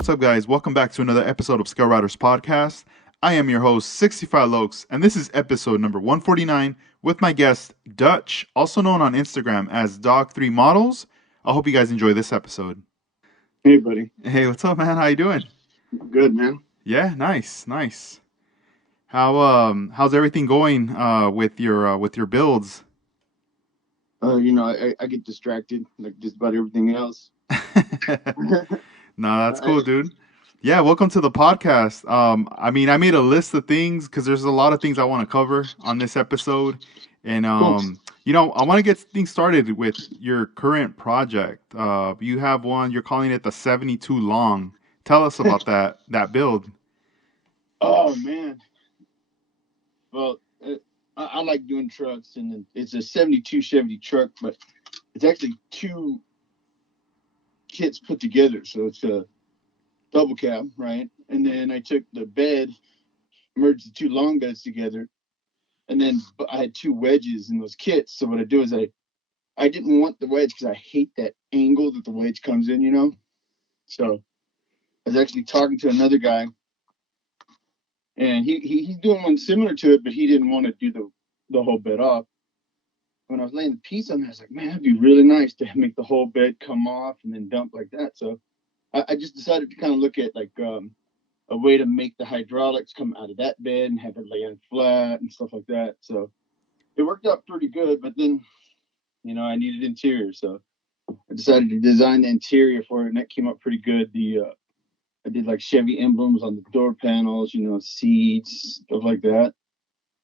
what's up, guys? Welcome back to another episode of Scale Riders Podcast. I am your host, 65 Lokes, and this is episode number 149 with my guest, Dutch, also known on Instagram as Dog3Models. I hope you guys enjoy this episode. Hey, buddy. Hey, what's up, man? How you doing? Good, man. Yeah, nice. How's everything going with your builds? I get distracted like just about everything else. No, that's cool, I, dude. Yeah, welcome to the podcast. I made a list of things because there's a lot of things I want to cover on this episode, and cool. I want to get things started with your current project. You have one. You're calling it the 72 long. Tell us about that build. Oh man. Well, I like doing trucks, and it's a '72 Chevy truck, but it's actually two kits put together. So it's a double cab, right? And then I took the bed, merged the two long beds together, and then I had two wedges in those kits. So what I do is I didn't want the wedge because I hate that angle that the wedge comes in. So I was actually talking to another guy, and he's doing one similar to it, but he didn't want to do the whole bed off. When I was laying the piece on there, I was like, man, that'd be really nice to make the whole bed come off and then dump like that. So I just decided to kind of look at like a way to make the hydraulics come out of that bed and have it lay on flat and stuff like that. So it worked out pretty good, but then I needed interior, so I decided to design the interior for it, and that came out pretty good. I did like Chevy emblems on the door panels, seats, stuff like that.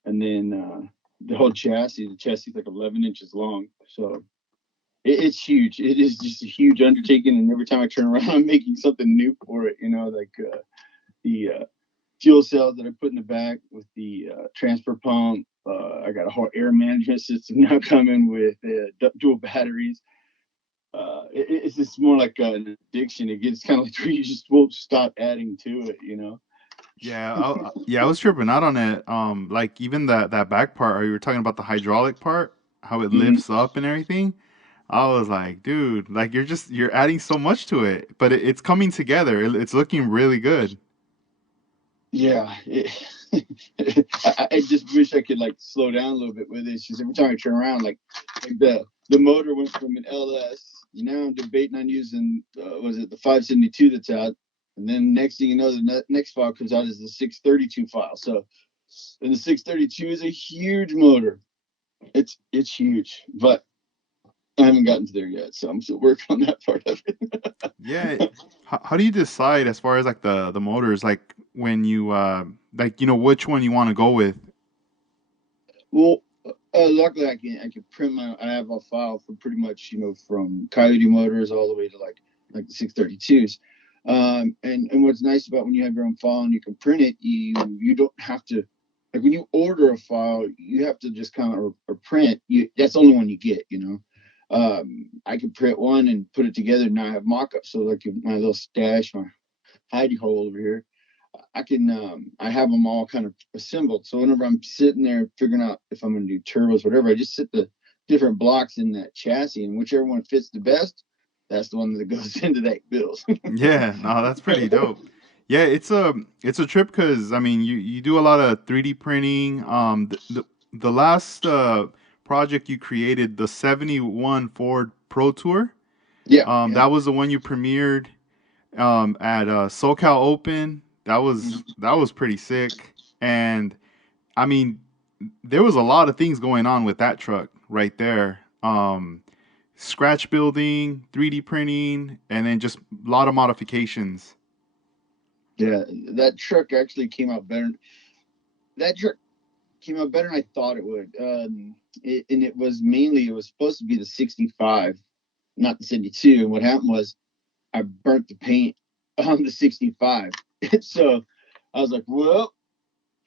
And then the whole chassis, the chassis is like 11 inches long. So it's huge. It is just a huge undertaking. And every time I turn around, I'm making something new for it, like the fuel cells that I put in the back with the transfer pump. I got a whole air management system now coming with dual batteries. It's just more like an addiction. It gets kind of like you just won't stop adding to it. Yeah, I was tripping out on it. Like even that back part, or you were talking about the hydraulic part, how it Mhm. lifts up and everything. I was like, dude, like you're adding so much to it, but it's coming together. It's looking really good. Yeah, I just wish I could like slow down a little bit with it. It's just every time I turn around, like the motor went from an LS. Now I'm debating on using was it the 572 that's out, and then next thing you know, the next file comes out is the 632 file. So, and the 632 is a huge motor. It's huge, but I haven't gotten to there yet, so I'm still working on that part of it. Yeah. How do you decide as far as like the motors, like when you like which one you want to go with? Well, luckily I can print my. I have a file for pretty much from Coyote Motors all the way to like the 632s. And what's nice about when you have your own file and you can print it, you don't have to, like when you order a file, you have to just kind of or print. That's the only one you get. I can print one and put it together. And now I have mock-ups. So like my little stash, my hidey hole over here. I have them all kind of assembled. So whenever I'm sitting there figuring out if I'm going to do turbos, whatever, I just sit the different blocks in that chassis, and whichever one fits the best, that's the one that goes into that build. Yeah, no, that's pretty dope. Yeah, it's a trip because I mean you do a lot of 3D printing. The last project you created, the 71 Ford Pro Tour. Yeah, yeah. That was the one you premiered at SoCal Open. That was pretty sick. And I mean, there was a lot of things going on with that truck right there. Scratch building, 3D printing, and then just a lot of modifications. Yeah, that truck actually came out better. That truck came out better than I thought it would. And it was supposed to be the 65, not the 72. And what happened was I burnt the paint on the 65. So I was like, well,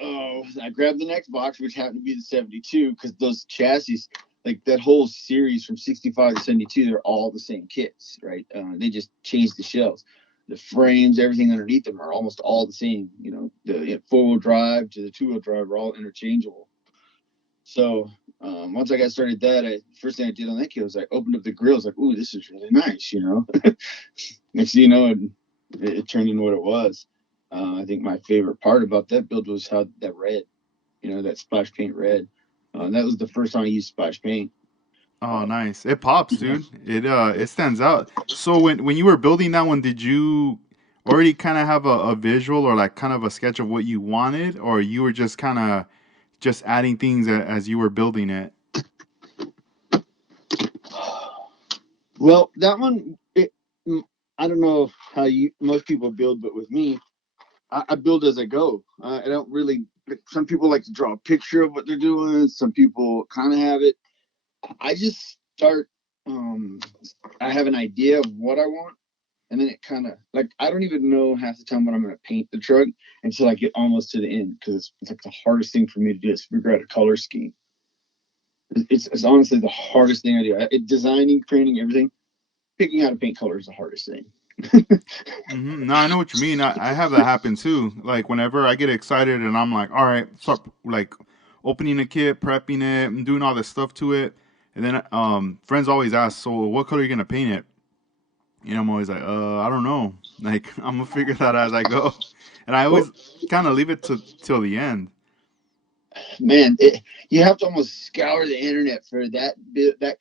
I grabbed the next box, which happened to be the 72, because those chassis, like that whole series from 65 to 72, they're all the same kits, right? They just changed the shells. The frames, everything underneath them are almost all the same. The four-wheel drive to the two-wheel drive are all interchangeable. So once I got started first thing I did on that kit was I opened up the grill. I was like, ooh, this is really nice. Next thing you know, it turned into what it was. I think my favorite part about that build was how that red, that splash paint red. That was the first time I used splash paint. Oh, Uh, nice. It pops, dude. It stands out. So when you were building that one, did you already kind of have a visual or like kind of a sketch of what you wanted, or you were just kind of just adding things as you were building it? well, that one, I don't know how most people build, but with me, I build as I go. I don't really. Some people like to draw a picture of what they're doing. Some people kind of have it. I just start. Um, I have an idea of what I want, and then it kind of like I don't even know half the time what I'm going to paint the truck until I get almost to the end because it's like the hardest thing for me to do is figure out a color scheme. It's honestly the hardest thing I do. Designing, painting, everything. Picking out a paint color is the hardest thing. No, I know what you mean. I have that happen too. Like whenever I get excited and I'm like, all right, start like opening the kit, prepping it, and doing all this stuff to it, and then friends always ask, so what color are you gonna paint it? And I'm always like, I don't know. Like I'm gonna figure that out as I go, and I Well, always kind of leave it to till the end. man, you have to almost scour the internet for that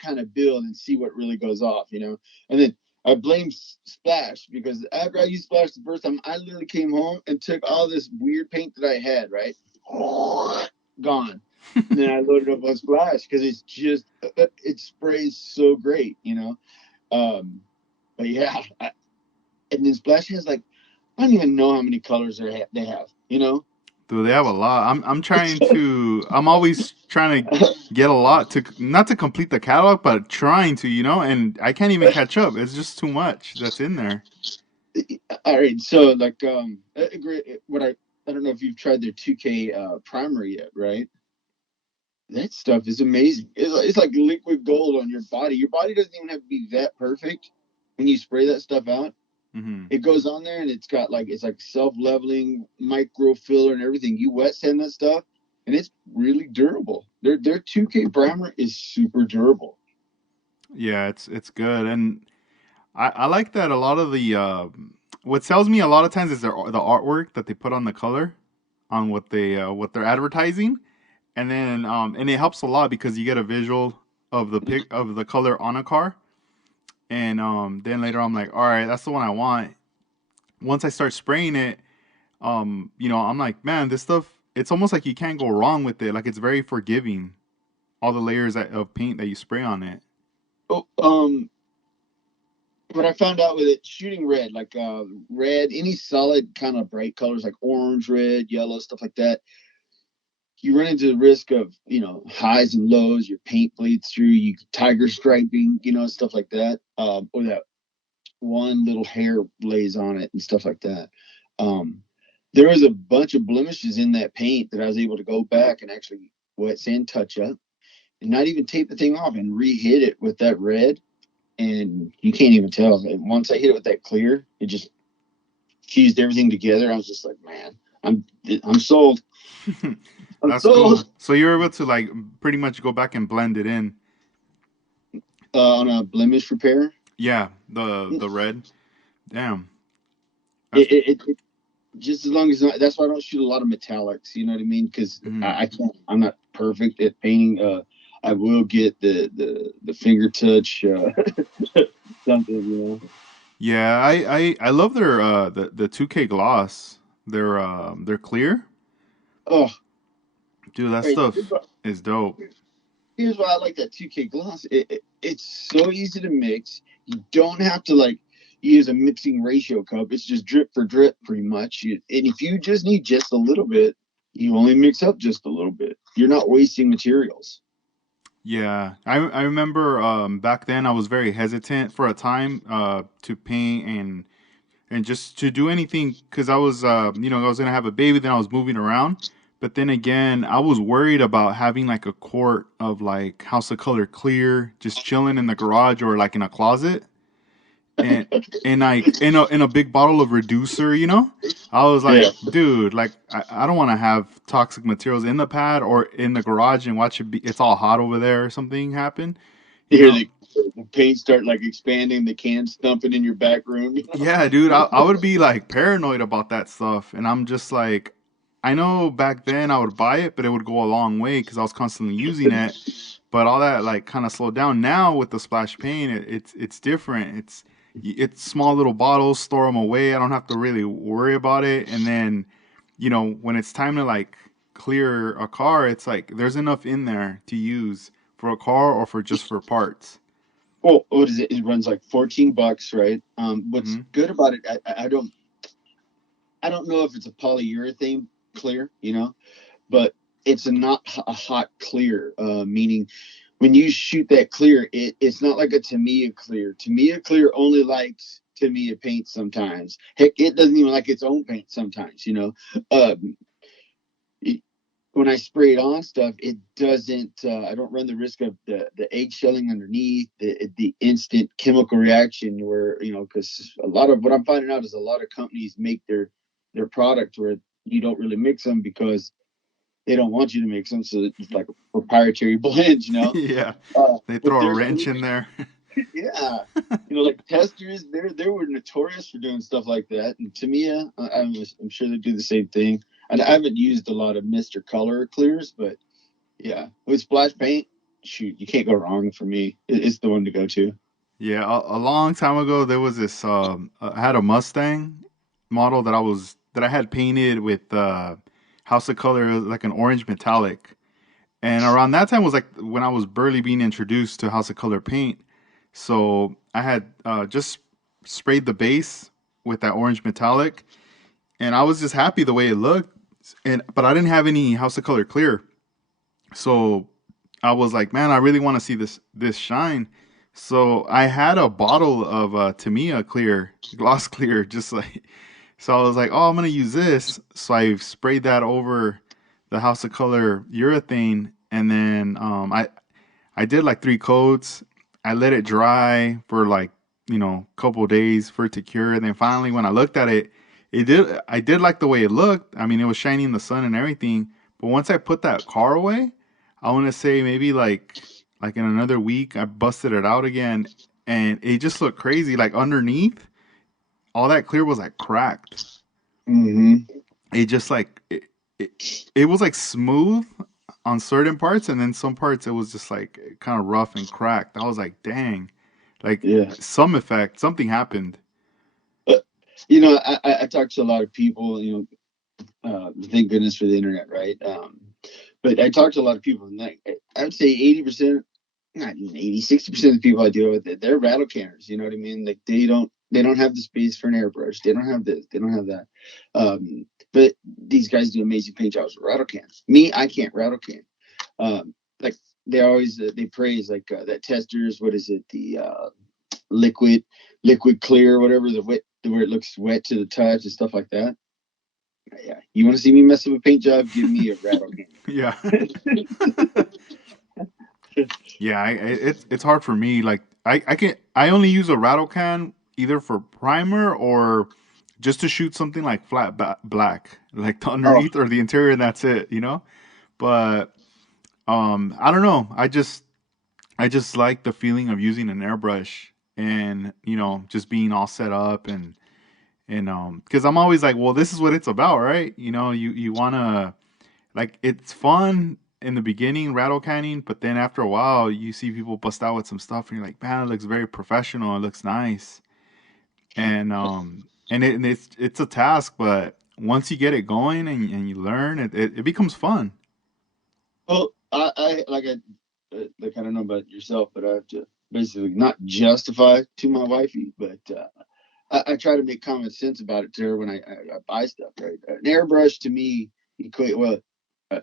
kind of build and see what really goes off. And then I blame Splash because after I used Splash the first time, I literally came home and took all this weird paint that I had, right? Gone. And then I loaded up on Splash because it sprays so great. Um, but yeah, and then Splash has like I don't even know how many colors they have. Do they have a lot? I'm trying to. I'm always trying to get a lot to not to complete the catalog, but trying to, and I can't even catch up. It's just too much that's in there. All right, so like what I don't know if you've tried their 2K primer yet, right? That stuff is amazing. It's like liquid gold on your body. Your body doesn't even have to be that perfect when you spray that stuff out. Hmm. It goes on there and it's like self leveling, micro filler and everything. You wet sand that stuff, and it's really durable. Their 2K primer is super durable. Yeah, it's good, and I like that a lot of the. What sells me a lot of times is the artwork that they put on the color on what they're advertising, and it helps a lot because you get a visual of the pic of the color on a car, and then later I'm like, all right, that's the one I want. Once I start spraying it, I'm like, man, this stuff. It's almost like you can't go wrong with it. Like it's very forgiving. All the layers of paint that you spray on it. Oh, what I found out with it, shooting red, like red, any solid kind of bright colors like orange, red, yellow, stuff like that, you run into the risk of highs and lows. Your paint bleeds through. You tiger striping, stuff like that, or that one little hair lays on it and stuff like that. Um, there was a bunch of blemishes in that paint that I was able to go back and actually wet sand touch up and not even tape the thing off and re-hit it with that red. And you can't even tell. And once I hit it with that clear, it just fused everything together. I was just like, man, I'm sold. I'm That's cool. sold. So you're able to like pretty much go back and blend it in. On a blemish repair. Yeah, the red. Damn. That's It just as long as that's why I don't shoot a lot of metallics. You know what I mean? Because mm. I can't. I'm not perfect at painting. I will get the finger touch something. Yeah, I love their the 2K gloss. They're clear. Oh, Dude, that right. stuff is dope. Here's why I like that 2K gloss. It's so easy to mix. You don't have to like use a mixing ratio cup. It's just drip for drip, pretty much. And if you just need just a little bit, you only mix up just a little bit. You're not wasting materials. Yeah, I remember back then I was very hesitant for a time to paint and just to do anything because I was gonna have a baby, then I was moving around, but then again I was worried about having like a quart of like House of Color clear just chilling in the garage or like in a closet, and like in a big bottle of reducer, I was Yeah. like, dude, like I don't want to have toxic materials in the pad or in the garage and watch it's all hot over there or something happen, You you hear know. the The paint start like expanding, the cans thumping in your back room. Yeah, dude, I would be like paranoid about that stuff. And I'm just like, I know back then I would buy it, but it would go a long way because I was constantly using it. But all that like kind of slowed down. Now with the splash paint, it's different. It's small little bottles, store them away. I don't have to really worry about it. And then, when it's time to like clear a car, it's like there's enough in there to use for a car or for just for parts. Well, what is it? It runs like $14, right? What's Hmm. good about it? I don't know if it's a polyurethane clear, but it's not a hot clear, meaning when you shoot that clear, it's not like a Tamiya clear. Tamiya clear only likes Tamiya paint sometimes. Heck, it doesn't even like its own paint sometimes. Um, it, when I spray it on stuff, it doesn't. I don't run the risk of the egg shelling underneath, the instant chemical reaction where because a lot of what I'm finding out is a lot of companies make their product where you don't really mix them because they don't want you to mix them, so it's like a proprietary blend. Yeah, they But throw a there's wrench in there. yeah, like testers, they were notorious for doing stuff like that. And Tamiya, I'm sure they do the same thing. And I haven't used a lot of Mister Color clears, but yeah, with splash paint, shoot, you can't go wrong for me. It's the one to go to. Yeah, a long time ago there was this. I had a Mustang model that I had painted with House of Color, it was like an orange metallic. And around that time was like when I was barely being introduced to House of Color paint. So I had just sprayed the base with that orange metallic, and I was just happy the way it looked. But I didn't have any House of Color clear, so I was like, man, I really want to see this shine. So I had a bottle of Tamiya clear, gloss clear, just like. So I was like, oh, I'm gonna use this. So I sprayed that over the House of Color urethane, and then I did like 3 coats. I let it dry for like a couple of days for it to cure, and then finally when I looked at it, I did like the way it looked. I mean, it was shining in the sun and everything. But once I put that car away, I want to say maybe like in another week, I busted it out again, and it just looked crazy. Like underneath, all that clear was like cracked. Mm-hmm. It just like it was like smooth on certain parts, and then some parts it was just like kind of rough and cracked. I was like, dang, like Yeah. some effect, something happened. But, I talk to a lot of people, thank goodness for the internet, right? But I talk to a lot of people, and like, I would say 80%, not even 80, 60% of the people I deal with, they're rattle canners. You know what I mean? Like they don't have the space for an airbrush. They don't have this. They don't have that. But these guys do amazing paint jobs with rattle cans. Me, I can't rattle can. Like they always they praise like that testers. What is it? The liquid liquid clear, whatever the wet where it looks wet to the touch and stuff like that. Yeah, you want to see me mess up a paint job? Give me a rattle Yeah, can. yeah. It's hard for me. Like I only use a rattle can either for primer or just to shoot something like black, like the Oh, underneath or the interior, and that's it. But I don't know. I just like the feeling of using an airbrush and just being all set up and because I'm always like, well, this is what it's about, right? You wanna like it's fun in the beginning rattle canning, but then after a while you see people bust out with some stuff and you're like, man, it looks very professional, it looks nice, and it's a task, but once you get it going and you learn, it becomes fun. well, like I don't know about yourself, but I have to basically not justify to my wifey, but I try to make common sense about it to her when I buy stuff. Right, an airbrush to me equate well,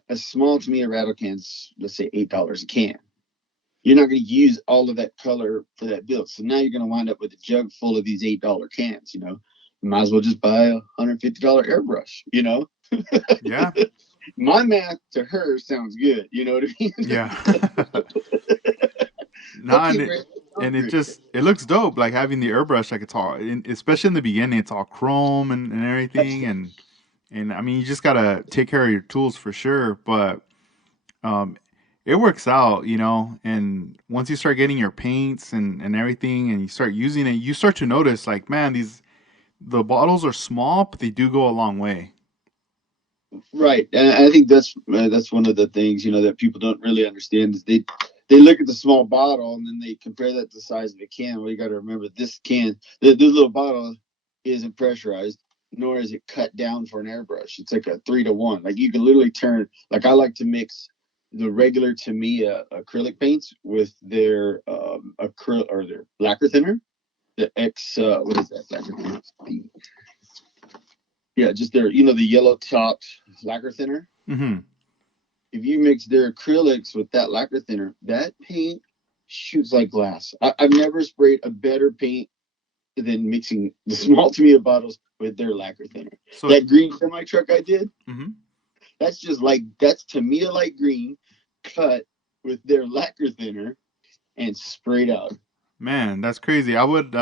a small to me a rattle can's let's say $8 a can. You're not going to use all of that color for that build, so now you're going to wind up with a jug full of these $8 cans. You might as well just buy $150 airbrush. Yeah, My math to her sounds good. You know what I mean? yeah. Nah, Okay, and Brett, it sounds and it great. just it looks dope. Like having the airbrush, like it's all, especially in the beginning, it's all chrome and everything, and I mean, you just gotta take care of your tools for sure. But um, it works out, you know. And once you start getting your paints and everything, and you start using it, you start to notice, like, man, these the bottles are small, but they do go a long way. Right, and I think that's one of the things, that people don't really understand is they look at the small bottle and then they compare that to the size of a can. Well, you got to remember this can, this little bottle isn't pressurized, nor is it cut down for an airbrush. It's like a 3-to-1. Like you can literally turn. Like I like to mix the regular Tamiya acrylic paints with their acrylic or their lacquer thinner. The X, what is that lacquer thinner? Yeah, just their, the yellow topped lacquer thinner. Mm-hmm. If you mix their acrylics with that lacquer thinner, that paint shoots like glass. I've never sprayed a better paint than mixing the small Tamiya bottles with their lacquer thinner. So, That green semi truck I did, mhm. that's Tamiya light green cut with their lacquer thinner and sprayed out. Man, that's crazy. I wouldn't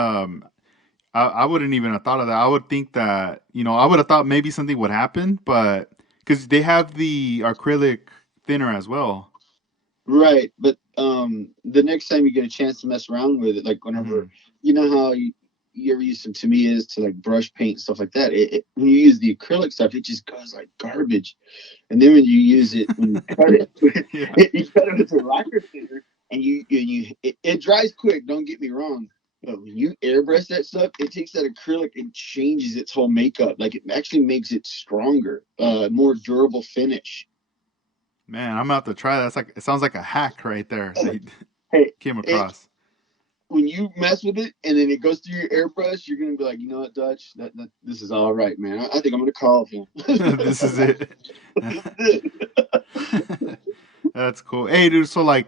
even have thought of that. I would think that, I would have thought maybe something would happen, but because they have the acrylic thinner as well. Right, but the next time you get a chance to mess around with it, like Hmm. whenever how you ever use some Tamiya's to like brush paint and stuff like that, when you use the acrylic stuff, it just goes like garbage. And then when you use it, when you cut it, Yeah. you cut it with a lacquer thinner, and it dries quick. Don't get me wrong, but when you airbrush that stuff, it takes that acrylic and changes its whole makeup. Like it actually makes it stronger, more durable finish. Man, I'm gonna have to try that. It sounds like a hack right there that you Hey, came it, across. when you mess with it and then it goes through your airbrush, you're gonna be like, you know what, Dutch, that this is all right, man. I think I'm gonna call him. This is it. This is it. That's cool. Hey, dude. So like,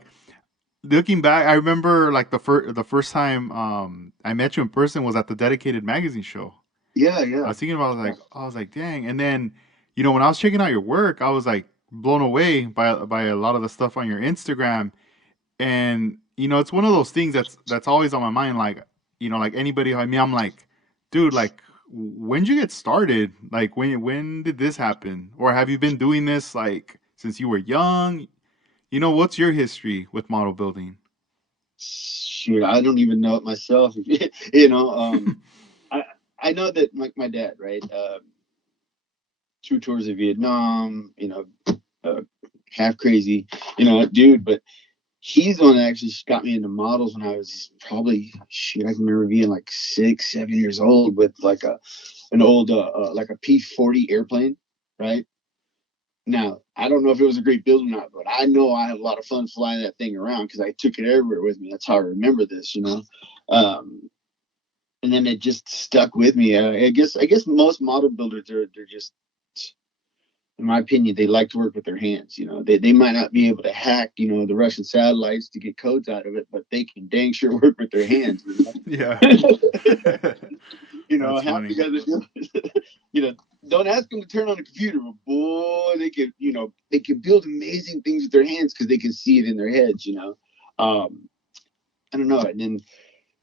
looking back, I remember like the first time I met you in person was at the Dedicated Magazine show. Yeah, I yeah. was thinking about I was like, dang. And then, when I was checking out your work, I was like blown away by a lot of the stuff on your Instagram. And it's one of those things that's always on my mind. Like, like anybody like me, I'm like, dude, like, when did you get started? Like, when did this happen? Or have you been doing this like since you were young? What's your history with model building? Shoot, I don't even know it myself. you know, I I know that my dad, right? 2 tours of Vietnam, uh, half crazy, dude, but he's the one that actually got me into models when I was probably shoot. I can remember being like 6, 7 years old with like an old like a P-40 airplane, right? Now I don't know if it was a great build or not, but I know I had a lot of fun flying that thing around because I took it everywhere with me. That's how I remember this. Um, and then it just stuck with me. I guess most model builders they're just, in my opinion, they like to work with their hands. They might not be able to hack, the Russian satellites to get codes out of it, but they can dang sure work with their hands. Yeah. That's Half the funny. guys that do, you know, don't ask them to turn on a computer, but boy, they can build amazing things with their hands because they can see it in their heads. Um, I don't know. And then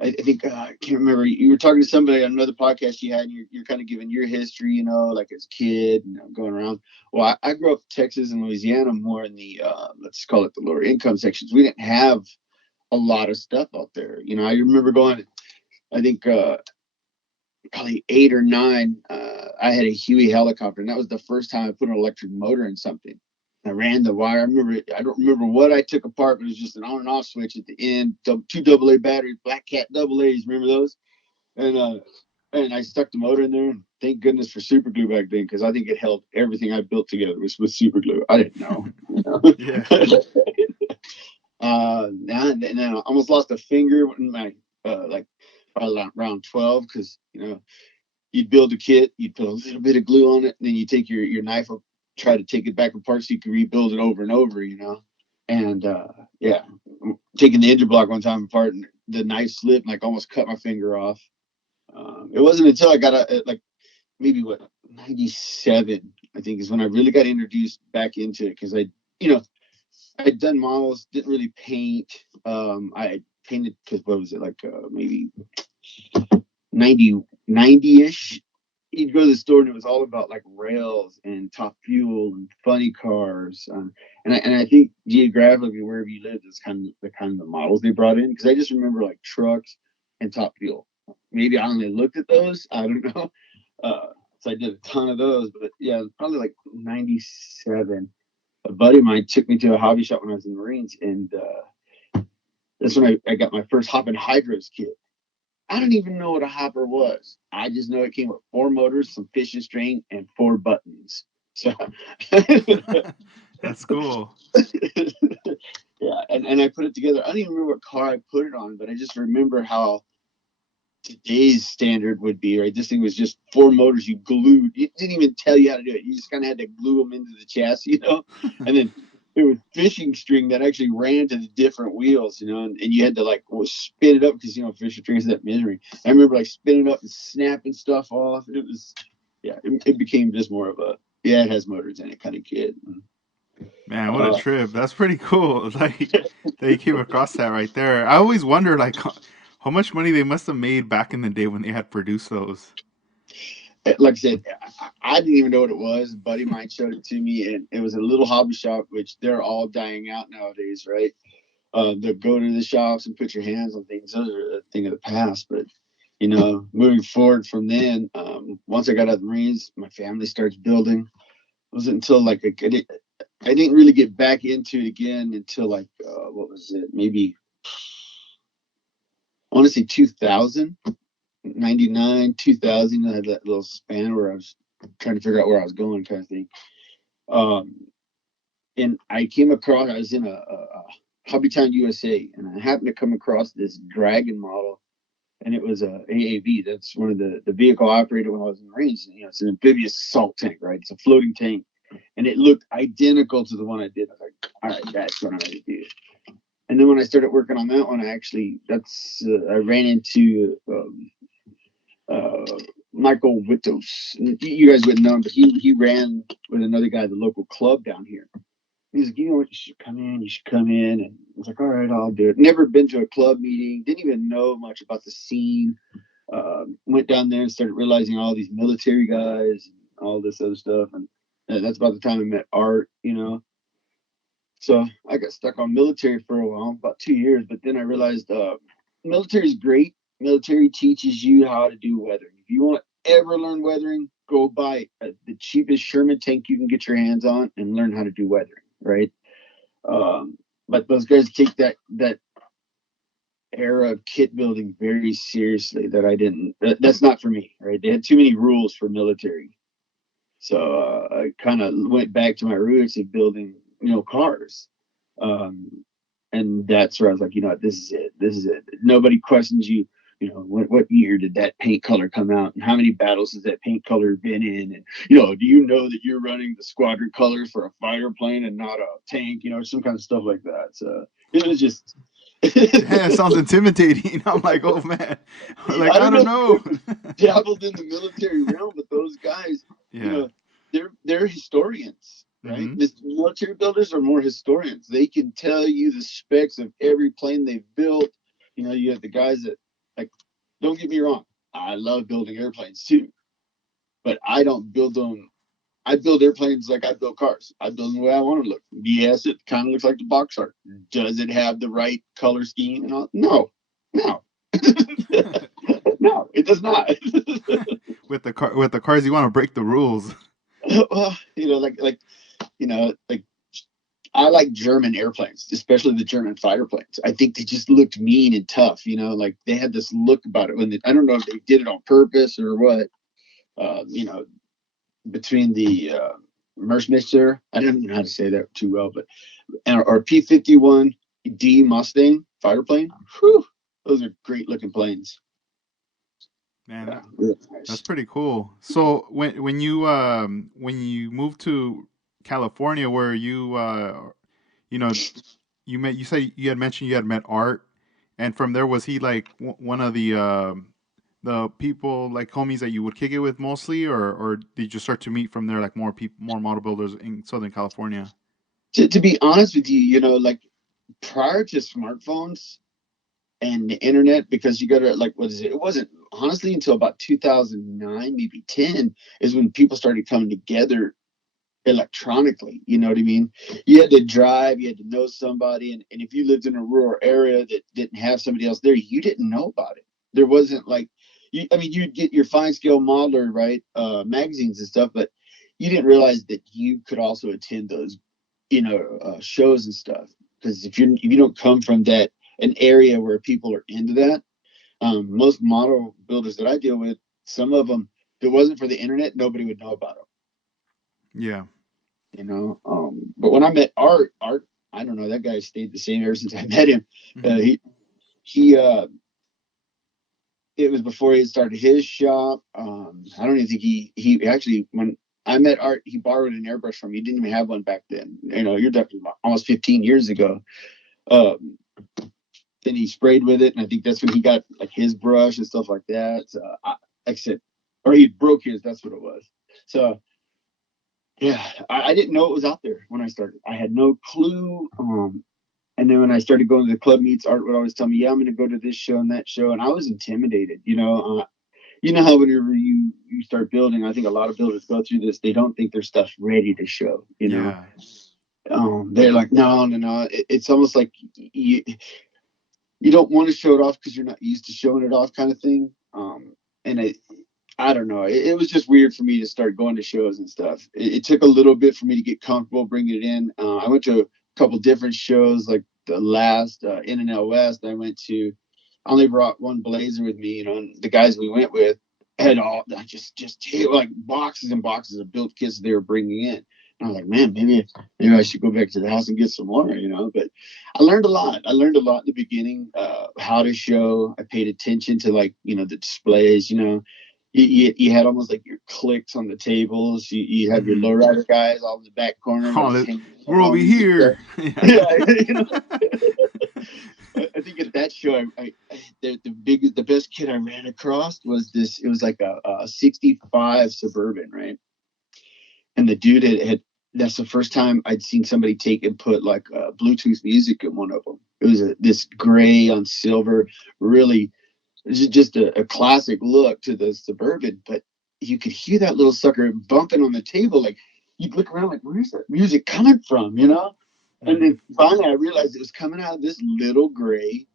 I think I can't remember. You were talking to somebody on another podcast you had, and you're kind of giving your history, like as a kid, going around. Well, I grew up in Texas and Louisiana, more in the let's call it the lower income sections. We didn't have a lot of stuff out there. I remember going. I think probably 8 or 9. I had a Huey helicopter, and that was the first time I put an electric motor in something. I ran the wire. I don't remember what I took apart, but it was just an on and off switch at the end. Two AA batteries, Black Cat double A's. Remember those? And I stuck the motor in there. And thank goodness for super glue back then, because I think it held everything I built together was with super glue. I didn't know. Yeah. And then I almost lost a finger in my like probably around 12 because you'd build a kit, you'd put a little bit of glue on it, and then you take your knife up, try to take it back apart so you can rebuild it over and over. And yeah, taking the engine block one time apart and the knife slipped and like almost cut my finger off. It wasn't until I got like maybe what 97 I think is when I really got introduced back into it because you know I'd done models, didn't really paint. I painted because what was it like maybe 90 90 ish. you'd go to the store and it was all about like rails and Top Fuel and funny cars. And I think geographically wherever you lived is kind of the models they brought in, because I just remember like trucks and Top Fuel. Maybe I only looked at those. I don't know. Uh, so I did a ton of those, but yeah, probably like '97. A buddy of mine took me to a hobby shop when I was in the Marines, and that's when I got my first Hoppin' Hydros kit. I don't even know what a hopper was. I just know it came with four motors, some fishing string, and four buttons. So, That's cool. yeah, and I put it together. I don't even remember what car I put it on, but I just remember how today's standard would be, right? This thing was just four motors you glued. It didn't even tell you how to do it. You just kind of had to glue them into the chassis, and then there was fishing string that actually ran to the different wheels, and you had to like spin it up because fishing string is that misery. I remember like spinning up and snapping stuff off. It was, yeah, it became just more of a, yeah, it has motors in it kind of kid. Man, what a Uh, trip. That's pretty cool. Like that you came across that right there. I always wonder like how much money they must have made back in the day when they had produced those. like I said, I didn't even know what it was. A buddy of mine showed it to me, and it was a little hobby shop, which they're all dying out nowadays, right? The go to the shops and put your hands on things. Those are a thing of the past. But moving forward from then, once I got out of the Marines, my family starts building. It wasn't until like I didn't really get back into it again until like what was it? Maybe I want to say 2000, 99, 2000. I had that little span where I was trying to figure out where I was going, kind of thing. Um, and I came across. I was in a Hobbytown USA, and I happened to come across this Dragon model, and it was a AAV. That's one of the vehicle operated when I was in the Marines. It's an amphibious assault tank, right? It's a floating tank, and it looked identical to the one I did. I was like, all right, that's what I'm going to do. And then when I started working on that one, I ran into uh, Michael Wittos. You guys wouldn't know him, but he ran with another guy at the local club down here. He's like, what, you should come in. You should come in. And I was like, all right, I'll do it. Never been to a club meeting. Didn't even know much about the scene. Went down there and started realizing all these military guys and all this other stuff. And that's about the time I met Art. So I got stuck on military for a while, about 2 years. But then I realized military is great. Military teaches you how to do weathering. If you want to ever learn weathering, go buy the cheapest Sherman tank you can get your hands on and learn how to do weathering, right? But those guys take that era of kit building very seriously. That I didn't. That's not for me, right? They had too many rules for military, so I kind of went back to my roots of building, cars. Um, and that's where I was like, this is it. This is it. Nobody questions you. What year did that paint color come out, and how many battles has that paint color been in, and do you know that you're running the squadron colors for a fighter plane and not a tank, some kind of stuff like that. So it was just, Yeah, it sounds intimidating. I'm like, oh man, like I I don't don't know if you know. ever dabbled in the military realm, but those guys, you Yeah. know, they're historians, right? Mm-hmm. This military builders are more historians. They can tell you the specs of every plane they've built. You have the guys that, like, don't get me wrong, I love building airplanes too, but I don't build them. I build airplanes like I build cars. I build them the way I want them to look. Yes, it kind of looks like the box art. Does it have the right color scheme and all? No, no, no, it does not. With the cars, you want to break the rules. Well, like I like German airplanes, especially the German fighter planes. I think they just looked mean and tough. Like they had this look about it I don't know if they did it on purpose or what. Uh, you know, between the Merschmister, I don't know how to say that too well, but or P-51 D Mustang fighter plane. Whew, those are great looking planes. Man, Yeah, really that's nice. pretty cool. So when you moved to California, where you know you said you had mentioned you had met Art, and from there was he like one of the people like homies that you would kick it with mostly, or did you start to meet from there like more people, more model builders in Southern California? To be honest with you, like prior to smartphones and the internet, because you got to, like, what is it? It wasn't. honestly until about 2009, maybe 10, is when people started coming together electronically. You know what I mean? You had to drive, you had to know somebody, and if you lived in a rural area that didn't have somebody else there, you didn't know about it. There wasn't like I mean, you'd get your fine scale modeler, right? Magazines and stuff, but you didn't realize that you could also attend those, shows and stuff. Because if you don't come from that an area where people are into that, most model builders that I deal with, some of them, if it wasn't for the internet, nobody would know about them. Yeah. But when I met Art, I don't know, that guy stayed the same ever since I met him. Uh, Hmm. he he It was before he had started his shop. I don't even think he actually, when I met Art, he borrowed an airbrush from me. He didn't even have one back then. You're talking about almost 15 years ago. Um, then he sprayed with it, and I think that's when he got like his brush and stuff like that. So like I said, or he broke his. That's what it was. So yeah, I didn't know it was out there when I started. I had no clue. And then when I started going to the club meets, Art would always tell me, "Yeah, I'm going to go to this show and that show," and I was intimidated. You know how whenever you start building, I think a lot of builders go through this. They don't think their stuff's ready to show. Yeah. They're like, no, no, no. It's almost like you don't want to show it off because you're not used to showing it off, kind of thing. And I don't know. It was just weird for me to start going to shows and stuff. It took a little bit for me to get comfortable bringing it in. I went to a couple different shows, like the last N&L West. I went to. I only brought one blazer with me, and the guys we went with had all I just like boxes and boxes of built kits they were bringing in. And I was like, man, maybe I should go back to the house and get some more. But I learned a lot. I learned a lot in the beginning, how to show. I paid attention to like the displays. You had almost like your clicks on the tables. You have your Hmm. lowrider guys all in the back corner, Oh, just hanging out we're all over music stuff. here. Yeah. Yeah, I think at that show, the best kid I ran across was this. It was like a '65 Suburban, right? And the dude had that's the first time I'd seen somebody take and put like Bluetooth music in one of them. It was this gray on silver, really just a classic look to the Suburban, but you could hear that little sucker bumping on the table. Like you'd look around, like, where's that music coming from? And Hmm. then finally, I realized it was coming out of this little gray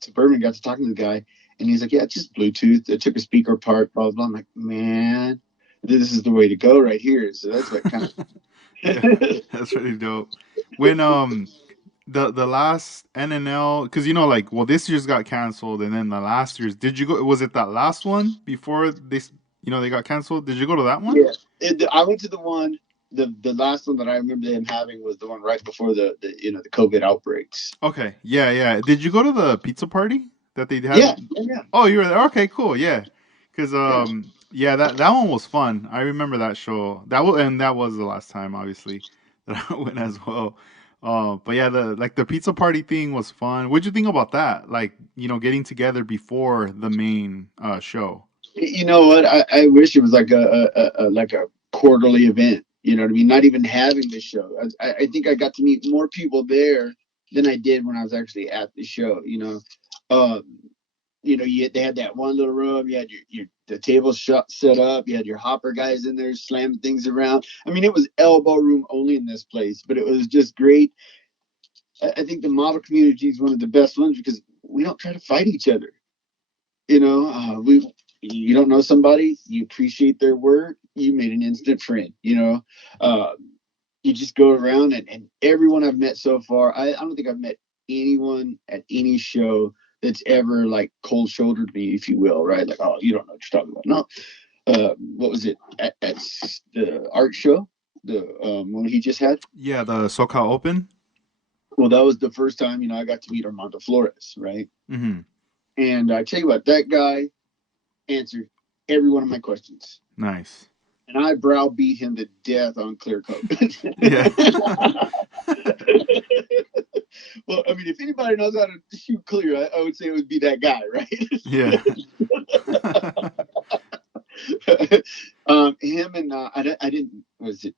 Suburban. Got to talking to the guy, and he's like, "Yeah, it's just Bluetooth. I took a speaker apart, blah blah." I'm like, "Man, this is the way to go right here." So that's what kind Yeah, of. that's really dope. When the last NNL, because like, well, this year's got canceled, and then the last year's, did you go? Was it that last one before they got canceled? Did you go to that one? Yeah, I went to the one. The last one that I remember them having was the one right before the COVID outbreaks. Okay, yeah, yeah. Did you go to the pizza party that they Yeah, had? yeah, Oh, you were there. Okay, cool. Yeah, because yeah. yeah, that one was fun. I remember that show. That was the last time, obviously, that I went as well. But yeah, the pizza party thing was fun. What'd you think about that? Like, getting together before the main show. You know what? I wish it was like a quarterly event. You know what I mean? Not even having the show. I think I got to meet more people there than I did when I was actually at the show. Um, they had that one little room. You had your the table set up. You had your hopper guys in there slamming things around. I mean, it was elbow room only in this place, but it was just great. I think the model community is one of the best ones because we don't try to fight each other. We you don't know somebody, you appreciate their work, you made an instant friend. Uh, you just go around and everyone I've met so far, I don't think I've met anyone at any show that's ever like cold shouldered me, if you will, right? Like, oh, you don't know what you're talking about. No. What was it at the art show, the one he just had? Yeah, the SoCal Open. Well, that was the first time I got to meet Armando Flores, right? Mm-hmm. And I tell you what, that guy answered every one of my questions. Nice. And I browbeat him to death on clear coat. Yeah. Well, I mean, if anybody knows how to shoot clear, I would say it would be that guy, Yeah. right? Him and I didn't. Was it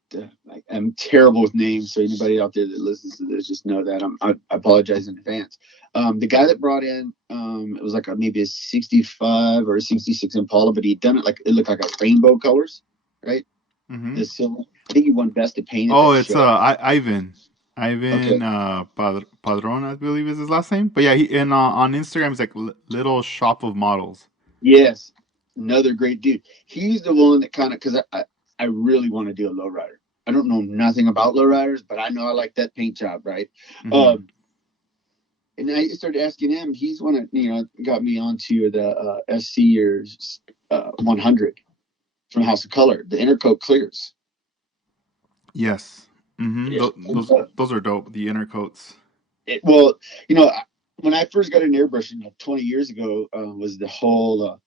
am terrible with names, so anybody out there that listens to this, just know that I apologize in advance. The guy that brought in, it was like maybe a 65 or a 66 Impala, but he'd done it like it looked like a rainbow colors, right? Mm-hmm. The silver. I think he won best of paint at Oh, that it's show. Ivan. Ivan Okay. Padron, I believe is his last name. But yeah, he and on Instagram it's like Little Shop of Models. Yes, another great dude. He's the one that kind of because I really want to do a lowrider. I don't know nothing about lowriders, but I know I like that paint job, right? Mm-hmm. Um, and I started asking him. He's one of got me onto the SC or 100 from House of Color. The intercoat clears. Yes. Mm-hmm. Yeah. Those are dope. The inner coats. Well, you know, when I first got in airbrushing 20 years ago, was the whole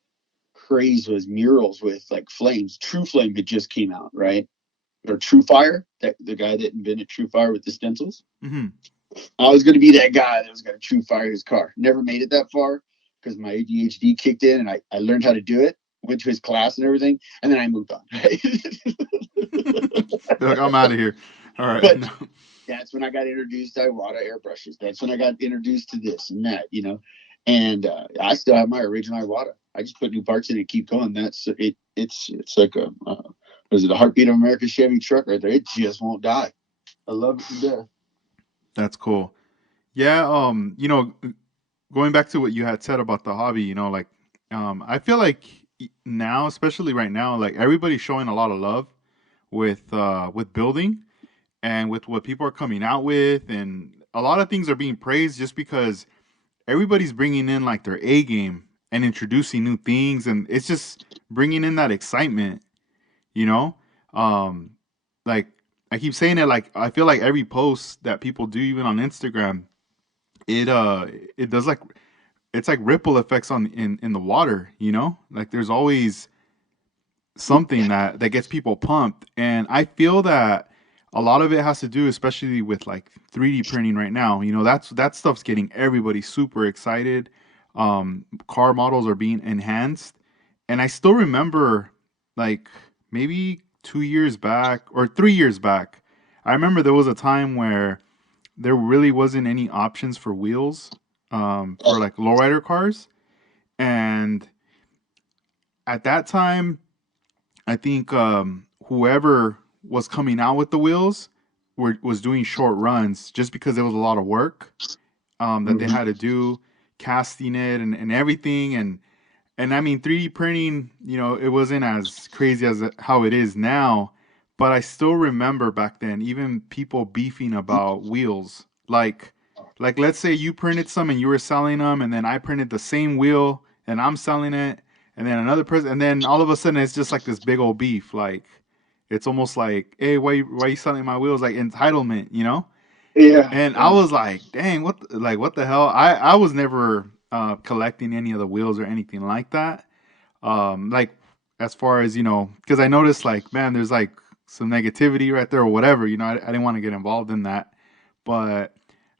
craze was murals with like flames. True Flame had just came out, right? Or True Fire, that the guy that invented True Fire with the stencils. Mm-hmm. I was going to be that guy that was going to True Fire his car. Never made it that far because my ADHD kicked in and I learned how to do it. Went to his class and everything, and then I moved on. Right? They're like, I'm out of here. All right. But No. that's when I got introduced to Iwata airbrushes. That's when I got introduced to this and that. And I still have my original Iwata. I just put new parts in and keep going. That's it. It's like a was it a heartbeat of America's Chevy truck right there? It just won't die. I love it to death. That's cool. Yeah. Going back to what you had said about the hobby, like, I feel like now, especially right now, like everybody's showing a lot of love with building and with what people are coming out with, and a lot of things are being praised just because everybody's bringing in like their A game and introducing new things, and it's just bringing in that excitement, you know. Um, like I keep saying it, like I feel like every post that people do, even on Instagram, it it does like it's like ripple effects on in the water, like there's always something that gets people pumped, and I feel that a lot of it has to do, especially with like 3D printing right now. That stuff's getting everybody super excited. Car models are being enhanced, and I still remember, like, maybe 2 years back or 3 years back, I remember there was a time where there really wasn't any options for wheels, for like lowrider cars. And at that time, I think whoever was coming out with the wheels was doing short runs just because there was a lot of work, that they Mm-hmm. had to do, casting it and everything. And I mean, 3D printing, it wasn't as crazy as how it is now, but I still remember back then, even people beefing about wheels. Like let's say you printed some and you were selling them, and then I printed the same wheel and I'm selling it, and then another person, and then all of a sudden it's just like this big old beef. Like it's almost like, hey, why you selling my wheels? Like entitlement, you know? Yeah, And I yeah. was like, dang, what the hell? I was never collecting any of the wheels or anything like that. Like as far as, because I noticed, like, man, there's like some negativity right there or whatever. I didn't want to get involved in that, but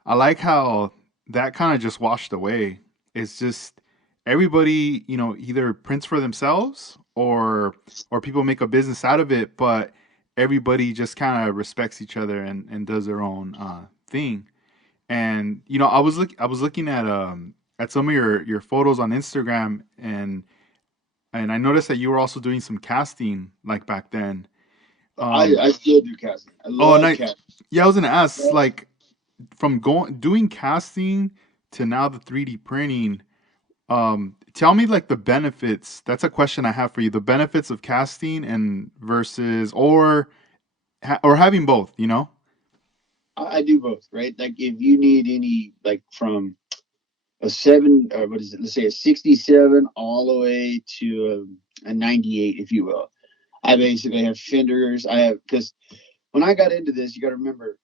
I like how that kind of just washed away. It's just everybody, either prints for themselves or people make a business out of it, but everybody just kind of respects each other and does their own thing. And I was looking at some of your photos on Instagram, and I noticed that you were also doing some casting like back then. Um, I still do casting. I oh, and love casting. yeah, I was gonna ask, like, from going doing casting to now the 3D printing. Tell me, like, the benefits. That's a question I have for you. The benefits of casting and versus or having both. I do both, right? Like if you need any, like from a seven, or what is it? Let's say a 67 all the way to a 98, if you will. I basically have fenders. I have because when I got into this, you got to remember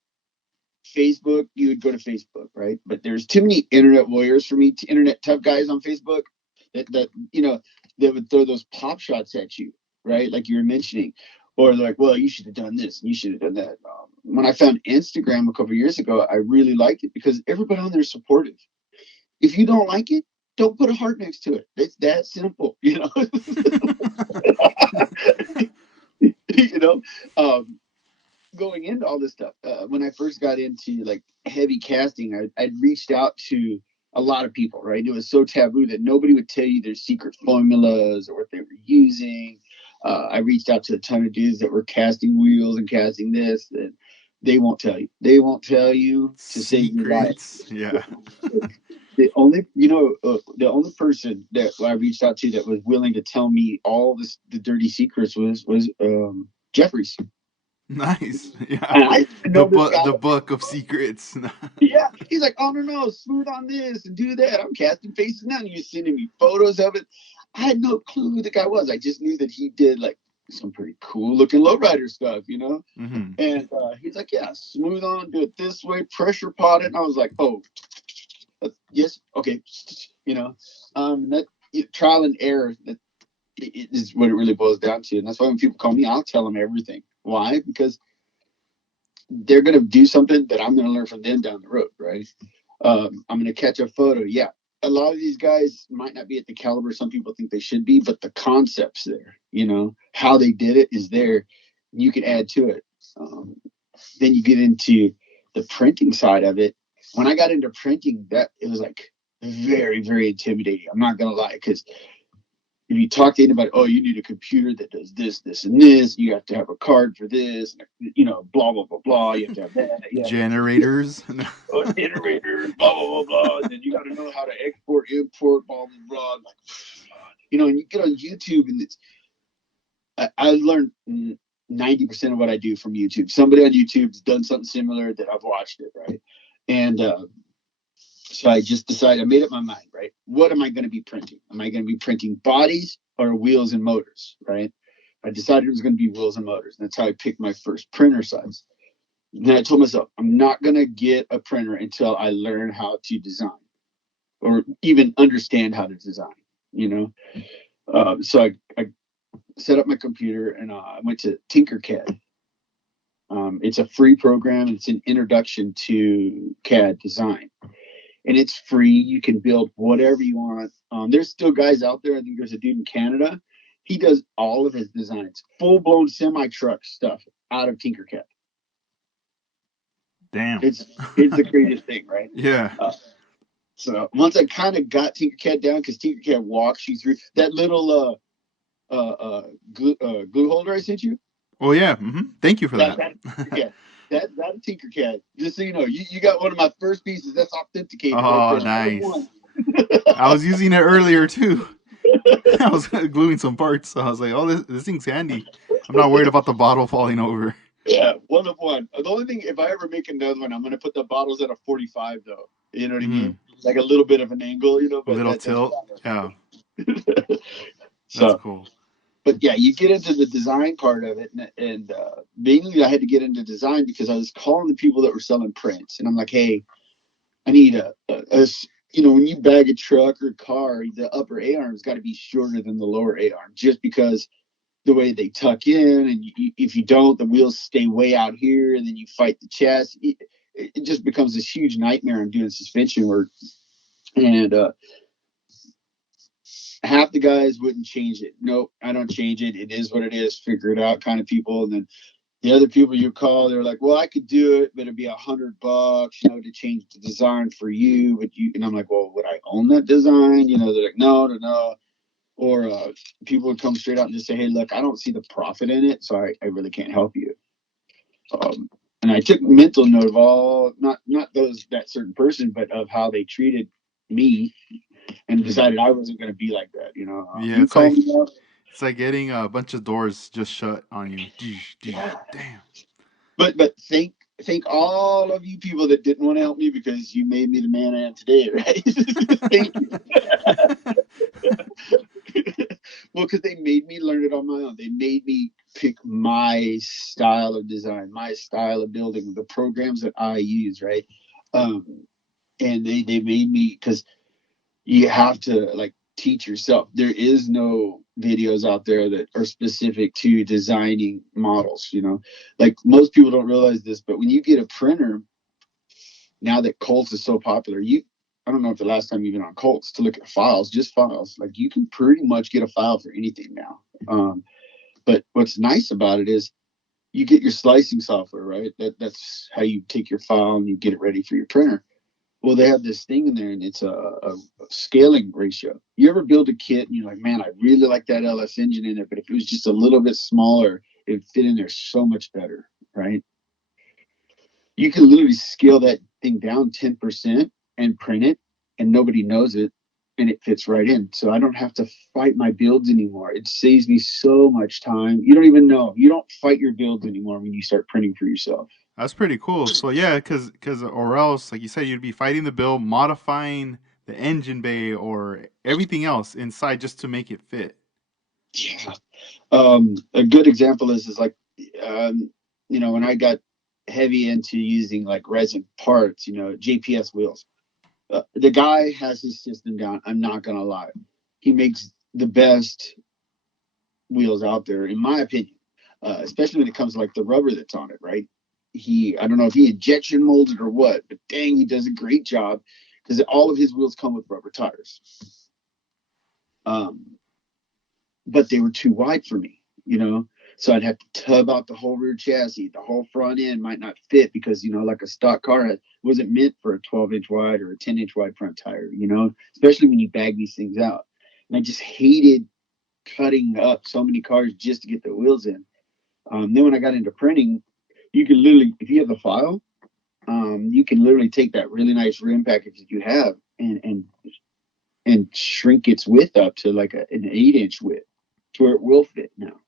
Facebook. You would go to Facebook, right? But there's too many internet warriors for me, internet tough guys on Facebook that that would throw those pop shots at you, right? Like you were mentioning, or they're like, well, you should have done this and you should have done that. When I found Instagram a couple of years ago, I really liked it because everybody on there is supportive. If you don't like it, don't put a heart next to it. It's that simple, you know. Um, going into all this stuff, when I first got into like heavy casting, I'd reached out to a lot of people, right? It was so taboo that nobody would tell you their secret formulas or what they were using. I reached out to a ton of dudes that were casting wheels and casting this, and they won't tell you. They won't tell you to save your life. Secrets. Yeah. The only person that I reached out to that was willing to tell me all this, the dirty secrets, was Jeffries. Nice. Yeah. And I didn't know this guy. The book of secrets. Yeah, he's like, oh no, smooth on this and do that. I'm casting faces now, and you're sending me photos of it. I had no clue who the guy was. I just knew that he did like some pretty cool looking lowrider stuff, you know. Hmm. And he's like, yeah, smooth on, do it this way, pressure pot it. And I was like, oh, yes, okay, you know, that trial and error, that it is what it really boils down to. And that's why when people call me, I'll tell them everything. Why? Because they're going to do something that I'm going to learn from them down the road, right? I'm going to catch a photo. Yeah. A lot of these guys might not be at the caliber some people think they should be, but the concept's there. You know, how they did it is there. You can add to it. Then you get into the printing side of it. When I got into printing, that it was like very, very intimidating. I'm not going to lie, because if you talk to anybody, oh, you need a computer that does this, this, and this. You have to have a card for this, you know, blah, blah, blah, blah. You have to have that. You have to Generators. an iterator, blah, blah, blah, blah. And then you got to know how to export, import, blah, blah, blah. Like, you know, and you get on YouTube, and I learned 90% of what I do from YouTube. Somebody on YouTube's done something similar that I've watched it, right? And so I just decided, I made up my mind, right? What am I going to be printing? Am I going to be printing bodies or wheels and motors, right? I decided it was going to be wheels and motors. And that's how I picked my first printer size. And then I told myself, I'm not going to get a printer until I learn how to design or even understand how to design, you know? So I set up my computer, and I went to Tinkercad. It's a free program. It's an introduction to CAD design, and it's free. You can build whatever you want. There's still guys out there. I think there's a dude in Canada. He does all of his designs, full blown semi truck stuff out of Tinkercad. Damn. It's the greatest thing, right? Yeah. So once I kind of got Tinkercad down, because Tinkercad walks you through that little glue holder I sent you. Oh yeah. Thank you for That that. that Tinkercad. That Tinkercad. Just so you know, you got one of my first pieces. That's authenticated right Oh, there. Step one. nice. I was using it earlier too. I was gluing some parts. So I was like, "Oh, this thing's handy. I'm not worried about the bottle falling over." Yeah, one of one. The only thing, if I ever make another one, I'm gonna put the bottles at a 45 though. You know what I Hmm. mean? Like a little bit of an angle, you know, A but little that's tilt. Yeah, fine. that's So, cool. but yeah, you get into the design part of it, and mainly I had to get into design because I was calling the people that were selling prints, and I'm like, hey, I need you know, when you bag a truck or car, the upper A arm's got to be shorter than the lower A arm, just because the way they tuck in, and if you don't, the wheels stay way out here, and then you fight the chest. It just becomes this huge nightmare. I'm doing suspension work, and half the guys wouldn't change it. Nope, I don't change it. It is what it is. Figure it out, kind of people. And then the other people you call, they're like, well, I could do it, but it'd be $100, you know, to change the design for you. But you, and I'm like, well, would I own that design? You know, they're like, no, no, no. Or people would come straight out and just say, hey, look, I don't see the profit in it, so I really can't help you. And I took mental note of all, not those, that certain person, but of how they treated me, and Hmm. decided I wasn't going to be like that. You know, Yeah, you call me up. it's like getting a bunch of doors just shut on you. Yeah. Damn. But thank all of you people that didn't want to help me, because you made me the man I am today, right? Thank you. Well, because they made me learn it on my own. They made me pick my style of design, my style of building, the programs that I use, right? Um, and they made me, because you have to like teach yourself. There is no videos out there that are specific to designing models, you know. Like most people don't realize this, but when you get a printer, now that Colts is so popular, you, I don't know if the last time you've been on Colts to look at files, just files. Like you can pretty much get a file for anything now. But what's nice about it is you get your slicing software, right? That's how you take your file and you get it ready for your printer. Well, they have this thing in there, and it's a scaling ratio. You ever build a kit and you're like, man, I really like that LS engine in it, but if it was just a little bit smaller, it'd fit in there so much better, right? You can literally scale that thing down 10% and print it, and nobody knows it, and it fits right in. So I don't have to fight my builds anymore. It saves me so much time. You don't even know. You don't fight your builds anymore when you start printing for yourself. That's pretty cool. So yeah, because or else, like you said, you'd be fighting the build, modifying the engine bay or everything else inside just to make it fit. Yeah. A good example is like, when I got heavy into using like resin parts, JPS wheels. The guy has his system down. I'm not gonna lie. He makes the best wheels out there, in my opinion. Especially when it comes to like the rubber that's on it, right? I don't know if he injection molded or what, but dang, he does a great job because all of his wheels come with rubber tires. Um, but they were too wide for me. So I'd have to tub out the whole rear chassis. The whole front end might not fit because, like a stock car wasn't meant for a 12-inch wide or a 10-inch wide front tire, especially when you bag these things out. And I just hated cutting up so many cars just to get the wheels in. Then when I got into printing, you can literally, if you have the file, you can literally take that really nice rim package that you have and shrink its width up to like an 8-inch width to where it will fit now.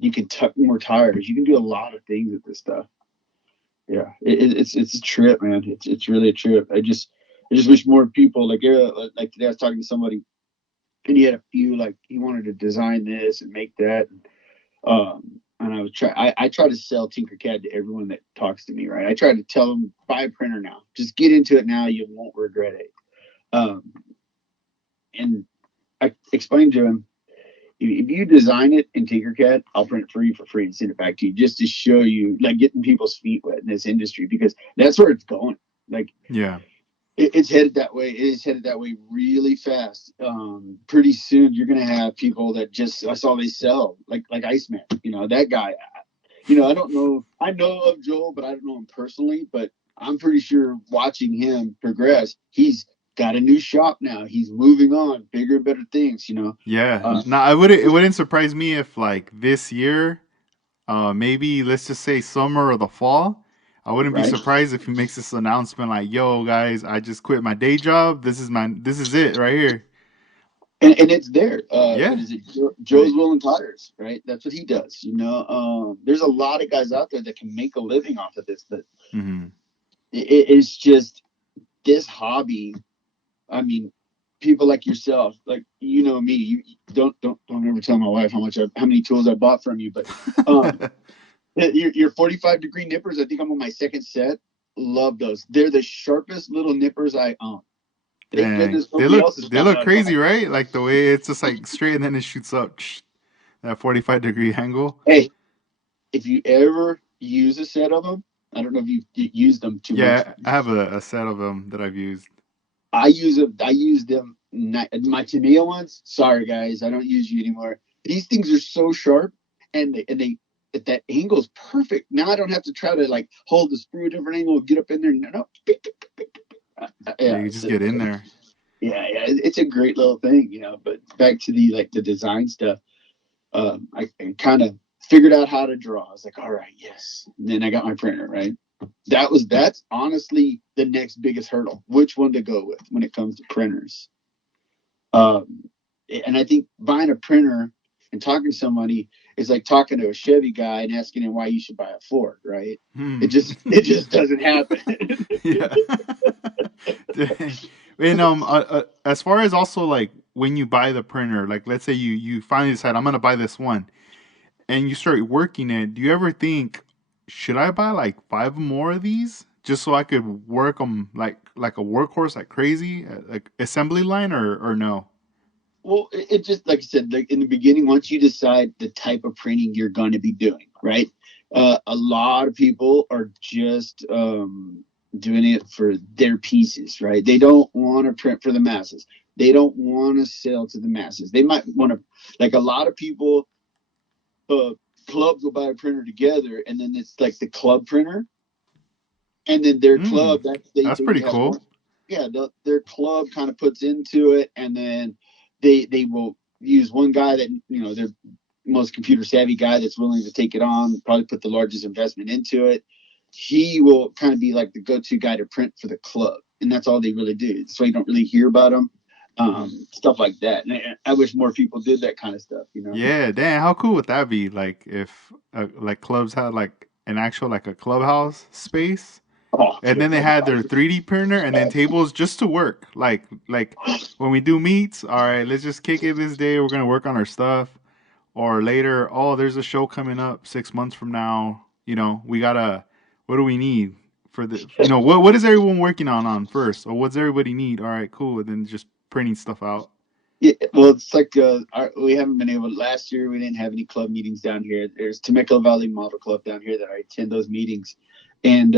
You can tuck more tires. You can do a lot of things with this stuff. Yeah, it's a trip, man. It's really a trip. I just wish more people like today I was talking to somebody and he had a few like he wanted to design this and make that. And I try to sell Tinkercad to everyone that talks to me, right? I try to tell them buy a printer now. Just get into it now. You won't regret it. Um, and I explained to him, if you design it in Tinkercad, I'll print it for you for free and send it back to you just to show you, like, getting people's feet wet in this industry because that's where it's going. Like, Yeah. it's headed that way. It is headed that way really fast. Pretty soon, you're gonna have people that just that's all they sell, like Iceman. That guy. I don't know. I know of Joel, but I don't know him personally. But I'm pretty sure watching him progress, he's got a new shop now. He's moving on, bigger and better things. Yeah. Uh, Now I wouldn't. It wouldn't surprise me if like this year, maybe let's just say summer or the fall. I wouldn't be right. surprised if he makes this announcement like, "Yo, guys, I just quit my day job. This is it right here." And it's there. What Yeah. is it? Right. Joe's Willing Tires, right? That's what he does. There's a lot of guys out there that can make a living off of this, but Mm-hmm. it's just this hobby. I mean, people like yourself, like me. You don't ever tell my wife how many tools I bought from you, but um, your 45-degree nippers. I think I'm on my second set. Love those. They're the sharpest little nippers I own. Thank Dang, goodness nobody else has they found look out about crazy, them. right? Like the way it's just like straight and then it shoots up that 45-degree angle. Hey, if you ever use a set of them, I don't know if you use them too much. Yeah, I have a set of them that I've used. I use them. I use them. My Tamiya ones. Sorry guys, I don't use you anymore. These things are so sharp, and that angle is perfect. Now I don't have to try to like hold the screw a different angle, get up in there. No, no. Yeah, Yeah, you just get in there. yeah. It's a great little thing. But back to the design stuff. I kind of figured out how to draw. I was like, all right, yes. And then I got my printer, right? That's honestly the next biggest hurdle. Which one to go with when it comes to printers? Um, and I think buying a printer and talking to somebody is like talking to a Chevy guy and asking him why you should buy a Ford, right? Hmm. It just doesn't happen. Yeah. Dang. And as far as also like when you buy the printer, like let's say you finally decide I'm gonna buy this one, and you start working it, do you ever think, should I buy like five more of these just so I could work them like a workhorse like crazy, like assembly line, or no? Well, it just like I said, like in the beginning, once you decide the type of printing you're going to be doing, right? A lot of people are just doing it for their pieces, right? They don't want to print for the masses. They don't want to sell to the masses. They might want to, like a lot of people. clubs will buy a printer together, and then it's like the club printer, and then their Mm, club that they that's they pretty have cool. one. Yeah, their club kind of puts into it, and then they will use one guy that they're most computer savvy guy that's willing to take it on, probably put the largest investment into it. He will kind of be like the go-to guy to print for the club, and that's all they really do. So you don't really hear about them, stuff like that. And I wish more people did that kind of stuff. Yeah, damn, how cool would that be? Like if like clubs had like an actual like a clubhouse space, Oh, and dude, then they that'd be had their awesome. 3D printer and then tables just to work. Like when we do meets, all right, let's just kick it this day. We're gonna work on our stuff. Or later, oh, there's a show coming up 6 months from now. We gotta. What do we need for the? What is everyone working on first? Or what's everybody need? All right, cool. And then just printing stuff out. Yeah, well, it's like we haven't been able. Last year, we didn't have any club meetings down here. There's Temecula Valley Model Club down here that I attend those meetings, and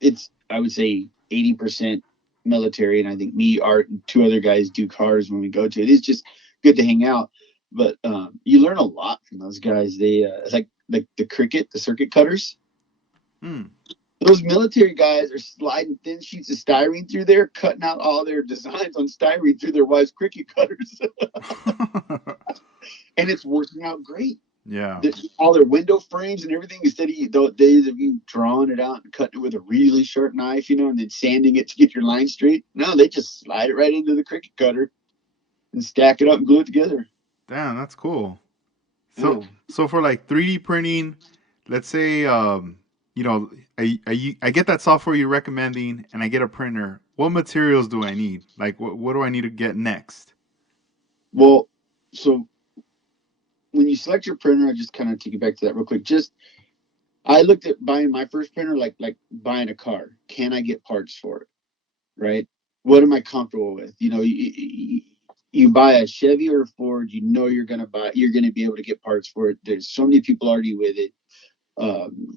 it's I would say 80% military, and I think me, Art, and two other guys do cars when we go to it. It's just good to hang out, but you learn a lot from those guys. They it's like the cricket, the circuit cutters. Hmm. Those military guys are sliding thin sheets of styrene through there, cutting out all their designs on styrene through their wife's cricket cutters, and it's working out great. Yeah. All their window frames and everything, instead of the days of you drawing it out and cutting it with a really sharp knife, and then sanding it to get your line straight. No, they just slide it right into the cricket cutter and stack it up and glue it together. Damn, that's cool. So Yeah. so for like 3D printing, let's say you know I get that software you're recommending and I get a printer. What materials do I need? Like what do I need to get next? Well, so when you select your printer, I just kind of take you back to that real quick. Just I looked at buying my first printer like buying a car. Can I get parts for it? Right? What am I comfortable with? You buy a Chevy or a Ford, you're gonna be able to get parts for it. There's so many people already with it. Um,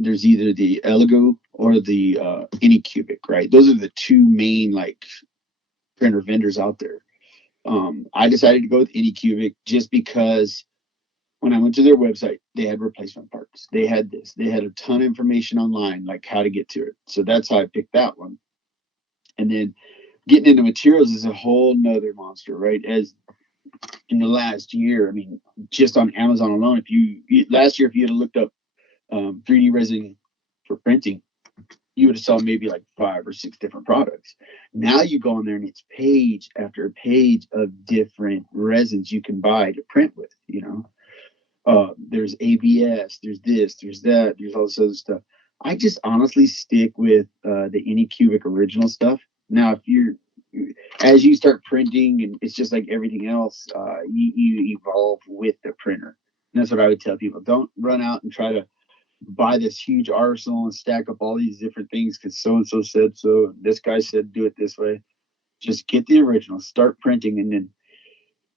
there's either the Elegoo or the Anycubic, right? Those are the two main like printer vendors out there. I decided to go with Anycubic just because when I went to their website, they had replacement parts. They had this. They had a ton of information online, like how to get to it. So that's how I picked that one. And then getting into materials is a whole nother monster, right? As in the last year, I mean, just on Amazon alone, if you last year, if you had looked up 3D resin for printing, you would have saw maybe like 5 or 6 different products. Now you go on there and it's page after page of different resins you can buy to print with. There's ABS, there's this, there's that, there's all this other stuff. I just honestly stick with the Anycubic original stuff. Now, if you're as you start printing, and it's just like everything else, you evolve with the printer. And that's what I would tell people. Don't run out and try to buy this huge arsenal and stack up all these different things because so and so said so. This guy said do it this way. Just get the original, start printing, and then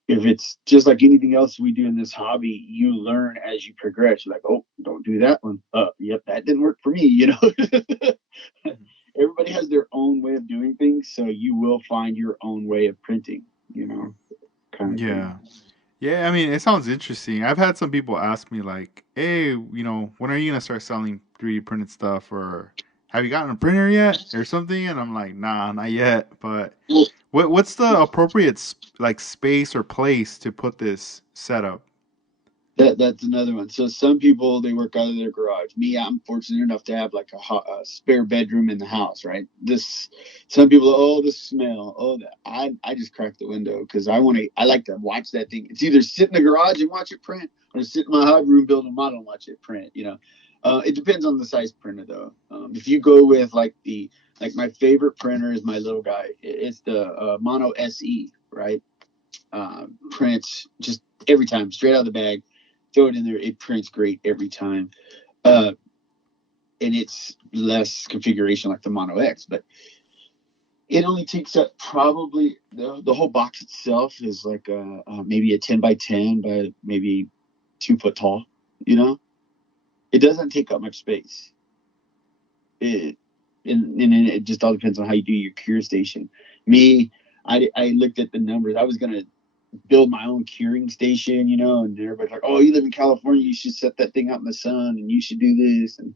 if it's just like anything else we do in this hobby, you learn as you progress. You're like, oh, don't do that one. Yep, that didn't work for me. Everybody has their own way of doing things, so you will find your own way of printing, kind of thing. Yeah. Yeah, I mean, it sounds interesting. I've had some people ask me like, "Hey, when are you gonna start selling 3D printed stuff, or have you gotten a printer yet, or something?" And I'm like, "Nah, not yet." But Well, what's the appropriate like space or place to put this setup? that's another one. So some people they work out of their garage. Me, I'm fortunate enough to have like a spare bedroom in the house. Right. This some people, oh, the smell. Oh, that I just crack the window because I like to watch that thing. It's either sit in the garage and watch it print, or sit in my hobby room, build a model and watch it print. It depends on the size printer though. If you go with like my favorite printer is my little guy. It's the Mono SE. Right. Prints just every time straight out of the bag, throw it in there. It prints great every time. Uh, and it's less configuration like the Mono X, but it only takes up probably the whole box itself is like maybe a 10 by 10 by maybe 2 foot tall. You know, it doesn't take up much space. It and it just all depends on how you do your cure station. Me, I looked at the numbers. I was gonna. build my own curing station, and everybody's like, "Oh, you live in California, you should set that thing out in the sun, and you should do this." And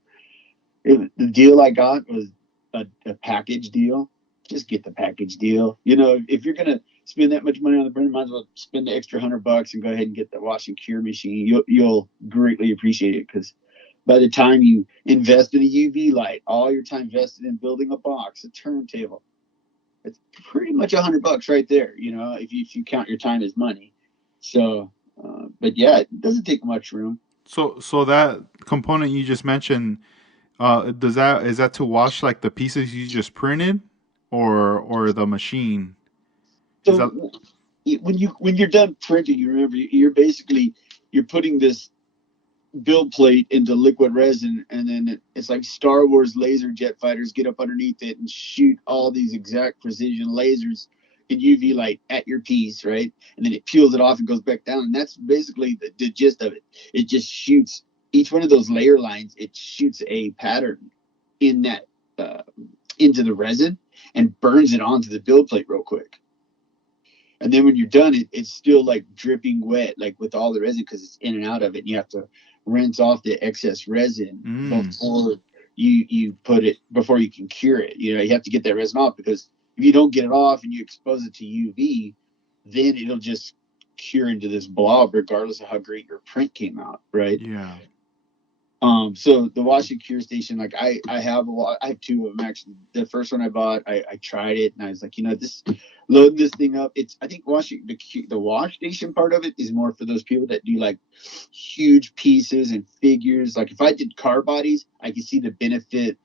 the deal I got was a package deal. Just get the package deal. If you're gonna spend that much money on the printer, might as well spend the extra $100 and go ahead and get the wash and cure machine. You'll greatly appreciate it because by the time you invest in a UV light, all your time invested in building a box, a turntable, it's pretty much $100 right there. If you count your time as money. So, but yeah, it doesn't take much room. So that component you just mentioned, does that is that to wash like the pieces you just printed, or the machine? Is So that when you're done printing, you remember you're putting this build plate into liquid resin, and then it's like Star Wars laser jet fighters get up underneath it and shoot all these exact precision lasers in UV light at your piece, right? And then it peels it off and goes back down, and that's basically the gist of it. It just shoots each one of those layer lines. It shoots a pattern in that uh, into the resin and burns it onto the build plate real quick. And then when you're done, it's still like dripping wet, like with all the resin because it's in and out of it. And you have to rinse off the excess resin mm, before you can cure it. You have to get that resin off because if you don't get it off and you expose it to UV, then it'll just cure into this blob, regardless of how great your print came out, right? yeah. So the wash and cure station, like I have two of them actually. The first one I bought, I tried it and I was like, this load this thing up. I think washing the wash station part of it is more for those people that do like huge pieces and figures. Like if I did car bodies, I could see the benefit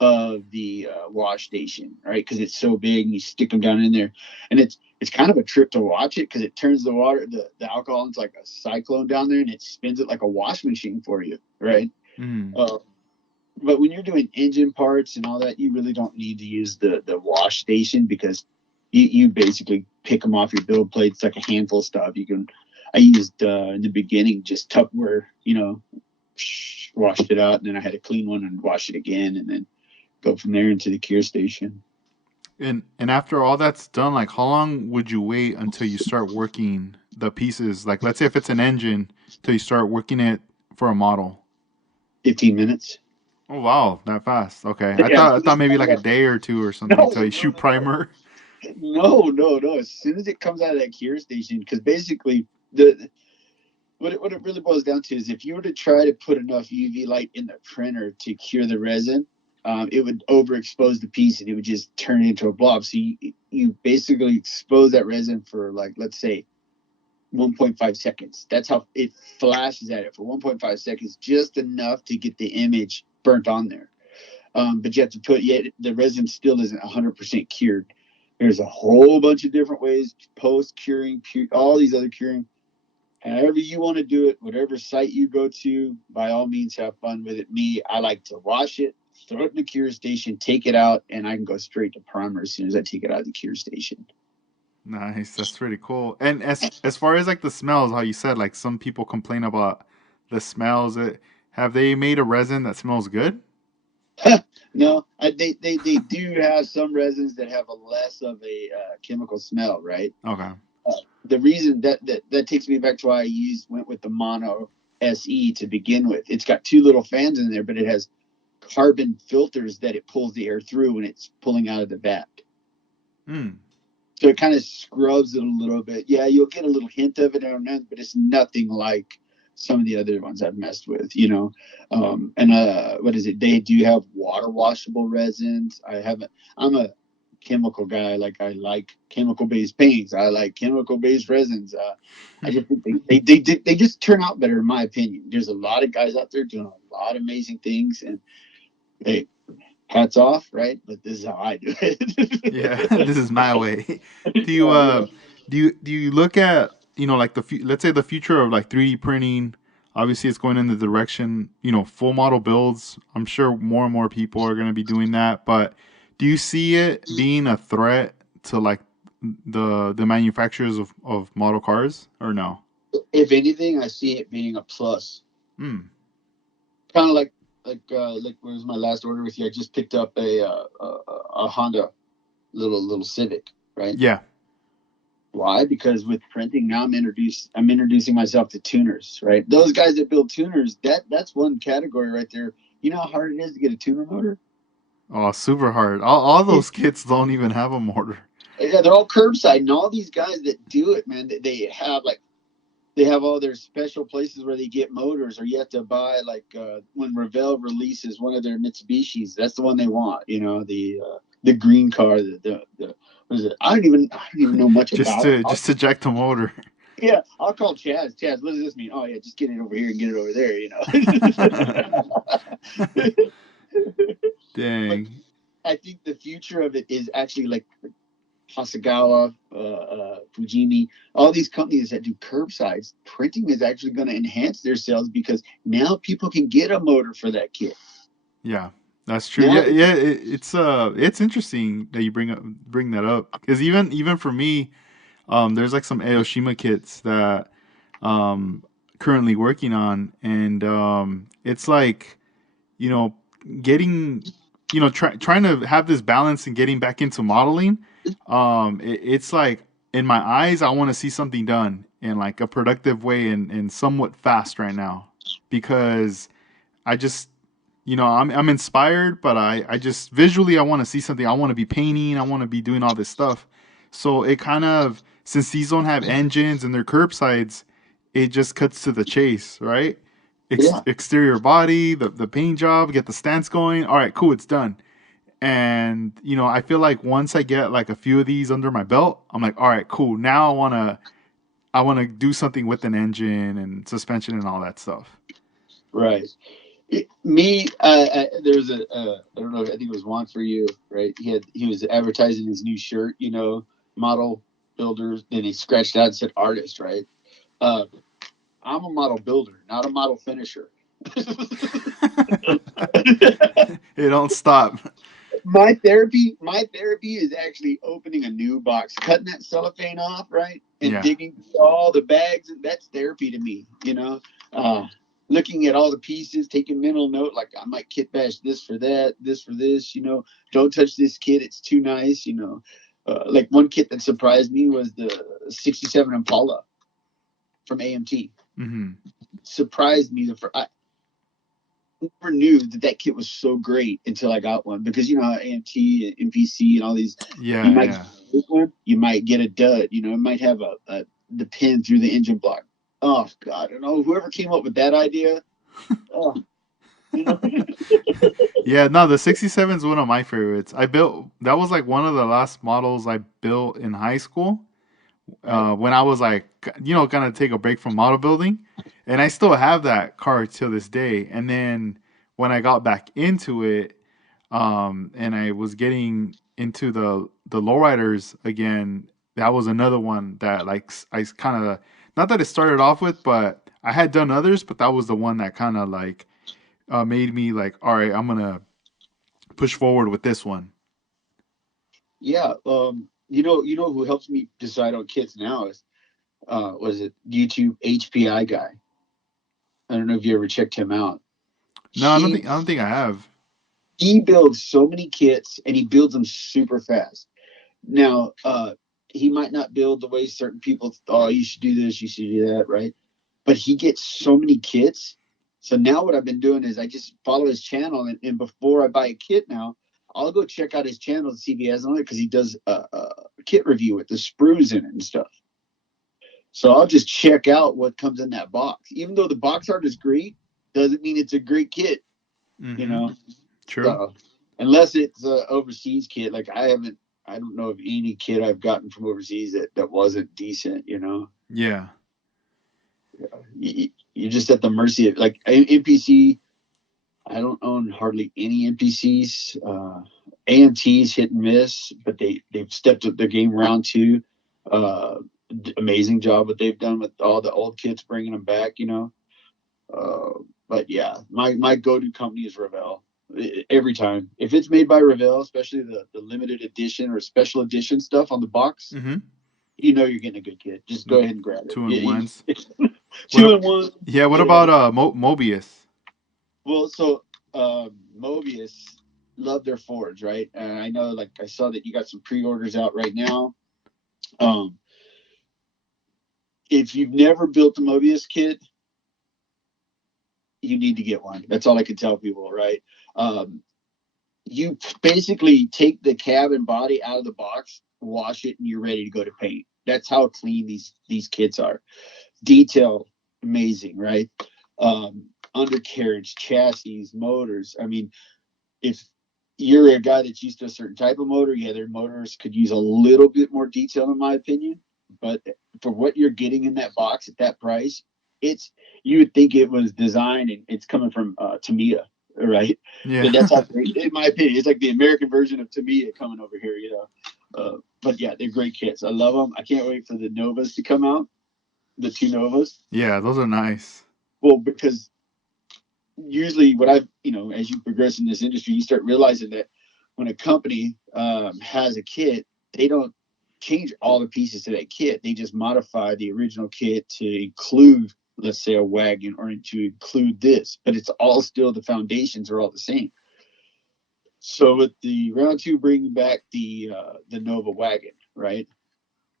of the wash station, right? Because it's so big and you stick them down in there, and it's kind of a trip to watch it because it turns the alcohol into like a cyclone down there, and it spins it like a wash machine for you, right? Mm, Uh, but when you're doing engine parts and all that, you really don't need to use the wash station because you basically pick them off your build plates like a handful of stuff. I used in the beginning just Tupperware, washed it out, and then I had a clean one and wash it again, and then go from there into the cure station. and after all that's done, like how long would you wait until you start working the pieces? Like let's say if it's an engine, till you start working it for a model. 15 minutes. Oh wow, that fast. Okay. I Yeah, thought I thought maybe like a day or two or something no, till you no, shoot no, no, primer. no. As soon as it comes out of that cure station, because basically the what it really boils down to is if you were to try to put enough UV light in the printer to cure the resin, it would overexpose the piece and it would just turn it into a blob. So you basically expose that resin for like let's say 1.5 seconds. That's how it flashes at it for 1.5 seconds, just enough to get the image burnt on there. But you have to yet the resin still isn't 100% cured. There's a whole bunch of different ways, post curing, all these other curing. However you want to do it, whatever site you go to, by all means, have fun with it. Me, I like to wash it, throw it in the cure station, take it out, and I can go straight to primer as soon as I take it out of the cure station. Nice, that's pretty cool. And as far as like the smells, how you said like some people complain about the smells. Have they made a resin that smells good? No, they do have some resins that have a less of a chemical smell, right? Okay. The reason that takes me back to why went with the mono SE to begin with. It's got two little fans in there, but it has carbon filters that it pulls the air through when it's pulling out of the vat. Hmm. So it kind of scrubs it a little bit. Yeah, you'll get a little hint of it on that, but it's nothing like some of the other ones I've messed with. And what is it? They do have water washable resins. I'm a chemical guy. Like I like chemical based paints. I like chemical based resins. I just think they just turn out better in my opinion. There's a lot of guys out there doing a lot of amazing things, and hey, hats off, right? But this is how I do Yeah, it. this is my way. Do you Yeah, yeah. do you look at like let's say the future of like 3D printing? Obviously, it's going in the direction full model builds. I'm sure more and more people are going to be doing that. But do you see it being a threat to like the manufacturers of model cars or no? If anything, I see it being a plus. Hmm. Kind of like what was my last order with you? I just picked up a Honda little Civic, right? Yeah. Why? Because with printing now, I'm introducing myself to tuners, right? Those guys that build tuners, that's one category right there. You know how hard it is to get a tuner motor? Oh, super hard. All those kits don't even have a motor. Yeah, they're all curbside, and all these guys that do it, man, they have like they have all their special places where they get motors, or you have to buy like when Revell releases one of their Mitsubishis, that's the one they want. You know, the green car, the what is it? I don't even know much just about it. to just to jack the motor. Yeah, I'll call Chaz. Chaz, what does this mean? Oh yeah, just get it over here and get it over there. You know. But Dang. I think the future of it is actually like Hasagawa, Fujimi, all these companies that do curbsides, printing is actually going to enhance their sales because now people can get a motor for that kit. Yeah, that's true. Now Yeah, they, yeah. It's interesting that you bring that up because even for me, there's like some Aoshima kits that um currently working on, and it's like you know getting trying to have this balance and getting back into modeling. It's like in my eyes, I want to see something done in like a productive way and somewhat fast right now because I just I'm inspired, but I just visually I want to see something. I want to be painting. I want to be doing all this stuff. So it kind of since these don't have engines and they're curbsides, it just cuts to the chase, right? yeah, Exterior body, the paint job, get the stance going. All right, cool, it's done. And I feel like once I get like a few of these under my belt, I'm like, all right, cool. Now I wanna do something with an engine and suspension and all that stuff. right. Me, there's I don't know, I think it was Juan for you, right? He was advertising his new shirt, you know, model builders. Then he scratched out and said artist, right? Uh, I'm a model builder, not a model finisher. It don't stop. My therapy is actually opening a new box, cutting that cellophane off, right, and Yeah. digging through all the bags. That's therapy to me, you know. uh Looking at all the pieces, taking mental note, like I might kit bash this for that, this for this, you know. Don't touch this kit, it's too nice, you know. Like one kit that surprised me was the 67 Impala from AMT. Hmm. Surprised me. I never knew that that kit was so great until I got one, because you know how AMT and NPC and all these, you Yeah, might yeah. get one, you might get a dud. You know, it might have a the pin through the engine block. Oh God, I don't know whoever came up with that idea. Oh, you know, Yeah, no, the 67 is one of my favorites. I built that was like one of the last models I built in high school. right? When I was like, kind of take a break from model building, and I still have that car till this day. And then when I got back into it, and I was getting into the lowriders again, that was another one that like I kind of not that it started off with, but I had done others, but that was the one that kind of like made me like, all right, I'm gonna push forward with this one. Yeah. You know who helps me decide on kits now is was it YouTube HPI guy? I don't know if you ever checked him out. No, He I don't think I have. he builds so many kits and he builds them super fast. Now, he might not build the way certain people, oh, you should do this, you should do that, right? But he gets so many kits. So now what I've been doing is I just follow his channel, and before I buy a kit now, I'll go check out his channel to see if he has on it, because he does a kit review with the sprues in it and stuff. So I'll just check out what comes in that box. Even though the box art is great, doesn't mean it's a great kit, you Mm-hmm. know? True. So unless it's a overseas kit, like I don't know of any kit I've gotten from overseas that wasn't decent. You know, Yeah. you're just at the mercy of like NPC. I don't own hardly any NPCs. AMT's hit and miss, but they've stepped up their game round two. Uh, Amazing job what they've done with all the old kits, bringing them back. You know, but yeah, my go to company is Revell. Every time, if it's made by Revell, especially the limited edition or special edition stuff on the box, Mm-hmm. you know you're getting a good kit. Just go The ahead and grab it. two and ones. What? Two and one, Yeah. What get it out. about Mobius? Well, so Mobius love their Fords, right? And I know, like I saw that you got some pre-orders out right now. Um, if you've never built a Mobius kit, you need to get one. That's all I can tell people, right? Um, you basically take the cab and body out of the box, wash it, and you're ready to go to paint. That's how clean these kits are. Detail, amazing, right? Undercarriage, chassis, motors. I mean, if you're a guy that's used to a certain type of motor, yeah, their motors could use a little bit more detail, in my opinion. But for what you're getting in that box at that price, it's you would think it was designed and it's coming from Tamiya, right? Yeah. And that's how great, in my opinion, it's like the American version of Tamiya coming over here, you know. But yeah, they're great kits. I love them. I can't wait for the Novas to come out, the two Novas. Yeah, those are nice. Well, because usually what I've, as you progress in this industry, you start realizing that when a company has a kit, they don't change all the pieces to that kit. They just modify the original kit to include, let's say, a wagon or to include this, but it's all still the foundations are all the same. So with the round two bringing back the Nova wagon, right?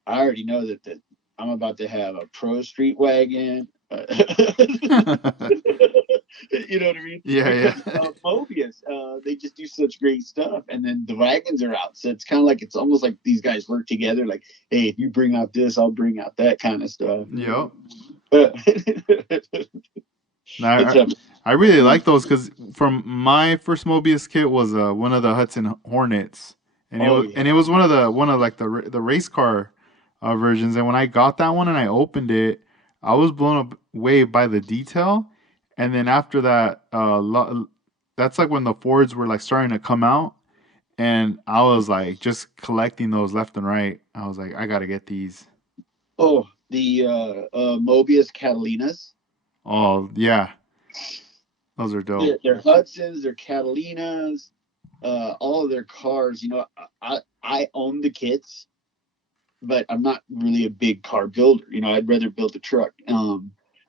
I already know that I'm about to have a Pro Street wagon. You know what I mean? Yeah, Because yeah. Mobius, they just do such great stuff, and then the wagons are out, so it's kind of like it's almost like these guys work together. Like, hey, if you bring out this, I'll bring out that kind of stuff. Yep. It's I a I really like those because from my first Mobius kit was one of the Hudson Hornets, and oh yeah, it was one of like the race car versions. And when I got that one and I opened it, I was blown away by the detail. And then after that, that's like when the Fords were like starting to come out, and I was like just collecting those left and right. I was like, I gotta get these. the Mobius Catalinas. Oh yeah, those are dope. They're Hudsons, they're Catalinas, all of their cars. I own the kits, but I'm not really a big car builder. I'd rather build a truck.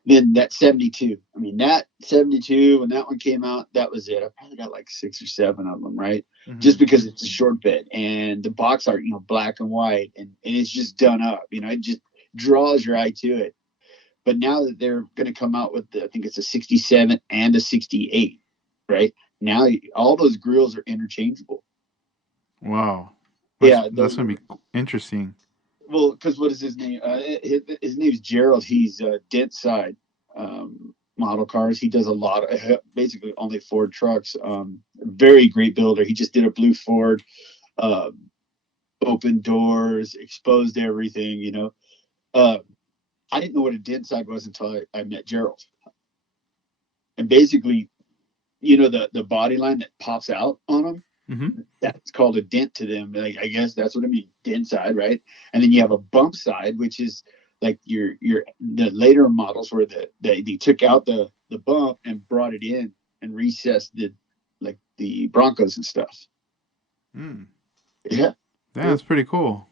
Than that 72. I mean, that 72, when that one came out, that was it. I probably got like 6 or 7 of them, right? Hmm. Just because it's a short bed and the box art, black and white, and it's just done up. It just draws your eye to it. But now that they're going to come out with I think it's a 67 and a 68, right? Now all those grills are interchangeable. Wow, Yeah, that's those gonna are be interesting. well, because what is his name? His name is Gerald. He's dent side model cars. He does a lot of basically only Ford trucks. Very great builder. He just did a blue Ford, uh, open doors, exposed everything. Uh, I didn't know what a dent side was until I met Gerald. And basically, the body line that pops out on them, Hmm. that's called a dent to them. Like, I guess that's what I mean, dent side, right? And then you have a bump side, which is like your the later models where they took out the bump and brought it in and recessed the Broncos and stuff. Mm. Yeah, Yeah, yeah, that's pretty cool.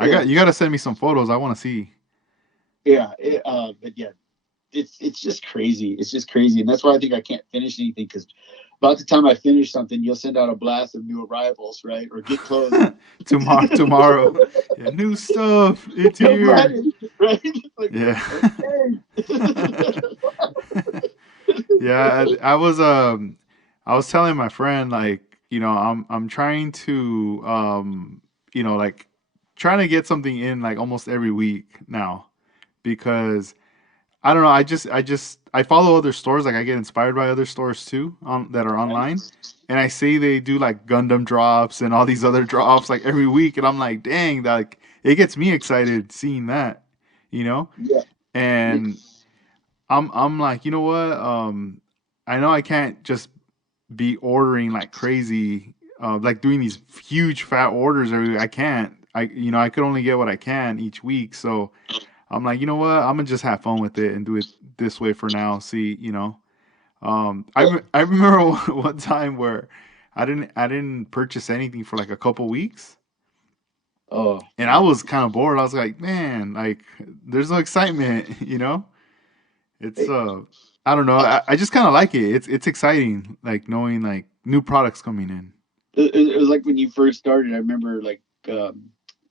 yeah, You got to send me some photos. I want to see. yeah. But yeah, it's just crazy. It's just crazy, and that's why I think I can't finish anything because about the time I finish something, you'll send out a blast of new arrivals, right? Or get close. Tomorrow. Yeah, new stuff. It's here. Right, right. Like, Yeah. okay. Yeah, I was telling my friend like, I'm trying to like trying to get something in like almost every week now because I don't know, I follow other stores, like I get inspired by other stores too on that are online. And I say they do like Gundam drops and all these other drops like every week and I'm like, dang, that like it gets me excited seeing that, you know? Yeah, yeah. And I'm like, you know what? I know I can't just be ordering like crazy, like doing these huge fat orders every week. I can't. I could only get what I can each week. So I'm like, you know what? I'm gonna just have fun with it and do it this way for now. See, I remember one time where I didn't purchase anything for like a couple weeks, Oh and I man. was kind of bored. I was like, man, like there's no excitement, you know? It's Hey, I don't know. I, I just kind of like it. It's exciting, like knowing like new products coming in. it was like when you first started. I remember like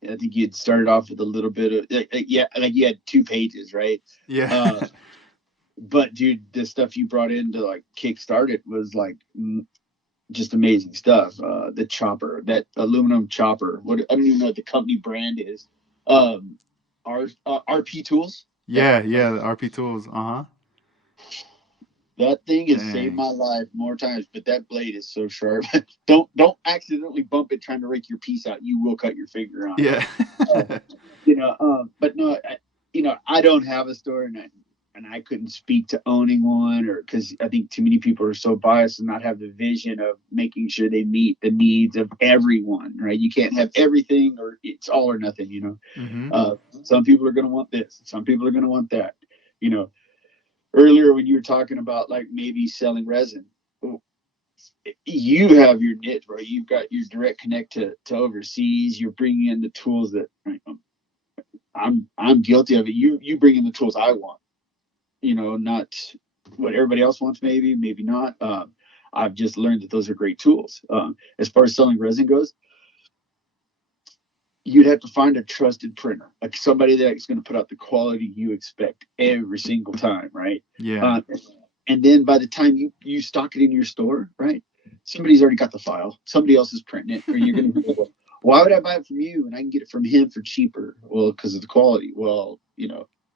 I think you had started off with a little bit of yeah, like you had 2 pages, right? Yeah. Uh, but dude, the stuff you brought in to like kickstart it was like just amazing stuff. The chopper, that aluminum chopper. What I don't even know what the company brand is. RP Tools. Yeah, Yeah, yeah, the RP tools. Uh-huh. that thing has saved Dang. my life more times. But that blade is so sharp. Don't accidentally bump it trying to rake your piece out. You will cut your finger on it. Yeah. Uh, but no, I don't have a store, and I couldn't speak to owning one, or because I think too many people are so biased and not have the vision of making sure they meet the needs of everyone, right? You can't have everything, or it's all or nothing. Mm-hmm. Some people are going to want this, some people are going to want that. You know, earlier when you were talking about like maybe selling resin, you have your niche, right? You've got your direct connect to overseas. You're bringing in the tools that right, I'm guilty of it. You bring in the tools I want, not what everybody else wants, maybe not. I've just learned that those are great tools. As far as selling resin goes, you'd have to find a trusted printer, like somebody that's going to put out the quality you expect every single time, right? Yeah. Uh, and then by the time you stock it in your store, right, somebody's already got the file. Somebody else is printing it, or you're going to be like, well, why would I buy it from you and I can get it from him for cheaper? Well, because of the quality. Well,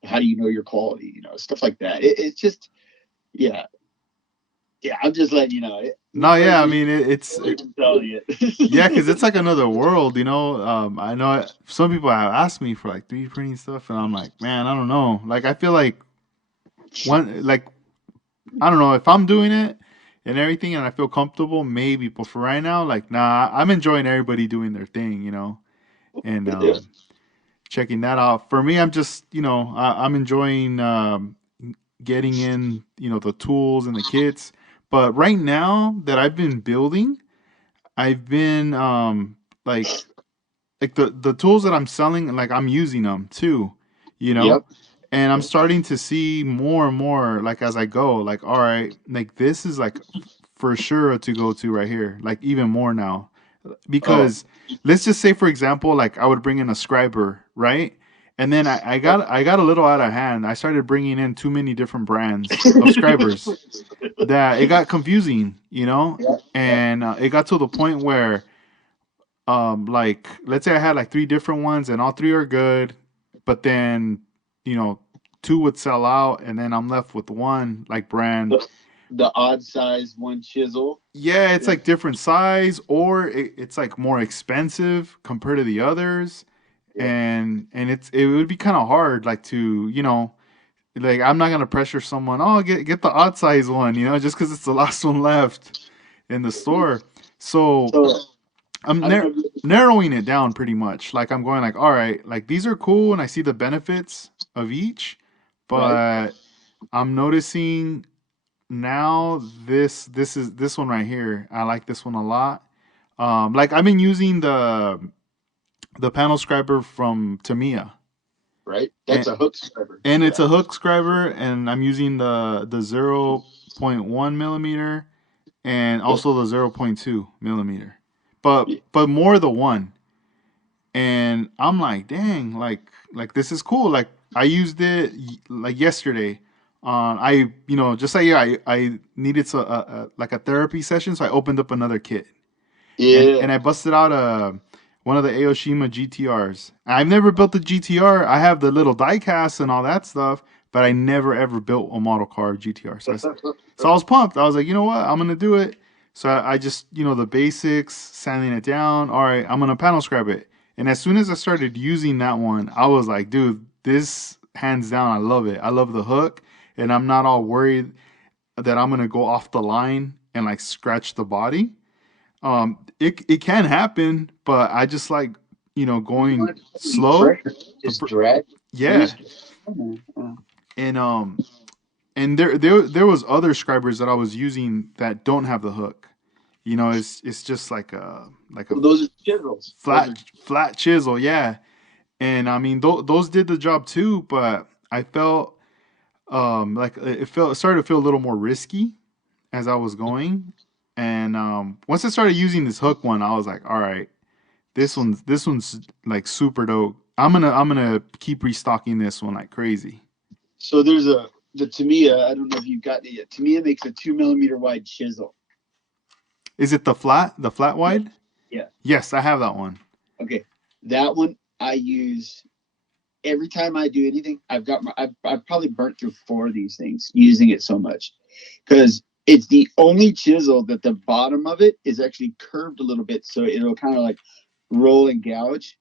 how do you know your quality? Stuff like that. It's just, yeah, yeah. I'm just letting you know. No, These yeah, I lasers, mean I'm telling yeah, you. because it's like another world, you know. I know some people have asked me for like 3D printing stuff, and I'm like, man, I don't know. Like, I feel like like I don't know if I'm doing it and everything, and I feel comfortable, maybe. But for right now, like, nah, I'm enjoying everybody doing their thing, you know, and Yeah. checking that out. For me, I'm just, I'm enjoying getting in, the tools and the kits. But right now that I've been building, I've been like the tools that I'm selling, like I'm using them too, you know, Yep. and I'm Yep. starting to see more and more like as I go, like all right, like this is like for sure to go to right here, like even more now, Oh. because let's just say for example, like I would bring in a scriber, right? And then I got a little out of hand. I started bringing in too many different brands of scribers that it got confusing, Yep. Yep. and it got to the point where like let's say I had like three different ones and all three are good, but then you know two would sell out and then I'm left with one like brand. The odd size one chisel. Yeah, it's Yeah. like different size or it's like more expensive compared to the others, Yeah. and it would be kind of hard like to like I'm not gonna pressure someone, oh, get the odd size one, just because it's the last one left in the store. So So I'm I don't know. narrowing it down pretty much. Like I'm going like, all right, like these are cool and I see the benefits of each, Right. but I'm noticing now this one right here. I like this one a lot. Like I've been using the panel scriber from Tamiya. Right. That's And a hook scrubber. and it's Yeah. a hook scriber and I'm using the 0.1 millimeter and Yep. also the zero point 0.2 millimeter. Yeah. But more the one. And I'm like, dang, like this is cool. Like I used it like yesterday. I just like yeah, I needed like a therapy session, so I opened up another kit and Yeah. I busted out one of the Aoshima GTRs. I've never built the GTR. I have the little die cast and all that stuff, but I never ever built a model car GTR. So I was pumped. I was like, you know what, I'm gonna do it. So I just the basics, sanding it down. All right, I'm gonna panel scrub it. And as soon as I started using that one, I was like, dude, this hands down, I love it. I love the hook, and I'm not all worried that I'm gonna go off the line and like scratch the body. It can happen, but I just like You going want it to be slow. pressure. The Just drag. Yeah, Just. Uh, and there was other scribers that I was using that don't have the hook. It's just like a well, those are chisels. Those are. flat chisel, yeah. And I mean those did the job too, but I felt like it started to feel a little more risky as I was going. And once I started using this hook one, I was like, all right, This one's like super dope. I'm gonna keep restocking this one like crazy. So there's the Tamiya. I don't know if you've got it yet. Tamiya makes a 2 millimeter wide chisel. Is it the flat Yeah. wide? Yeah. Yes, I have that one. Okay. That one I use every time I do anything. I've probably burnt through 4 of these things using it so much because it's the only chisel that the bottom of it is actually curved a little bit, so it'll kind of like roll and gouge.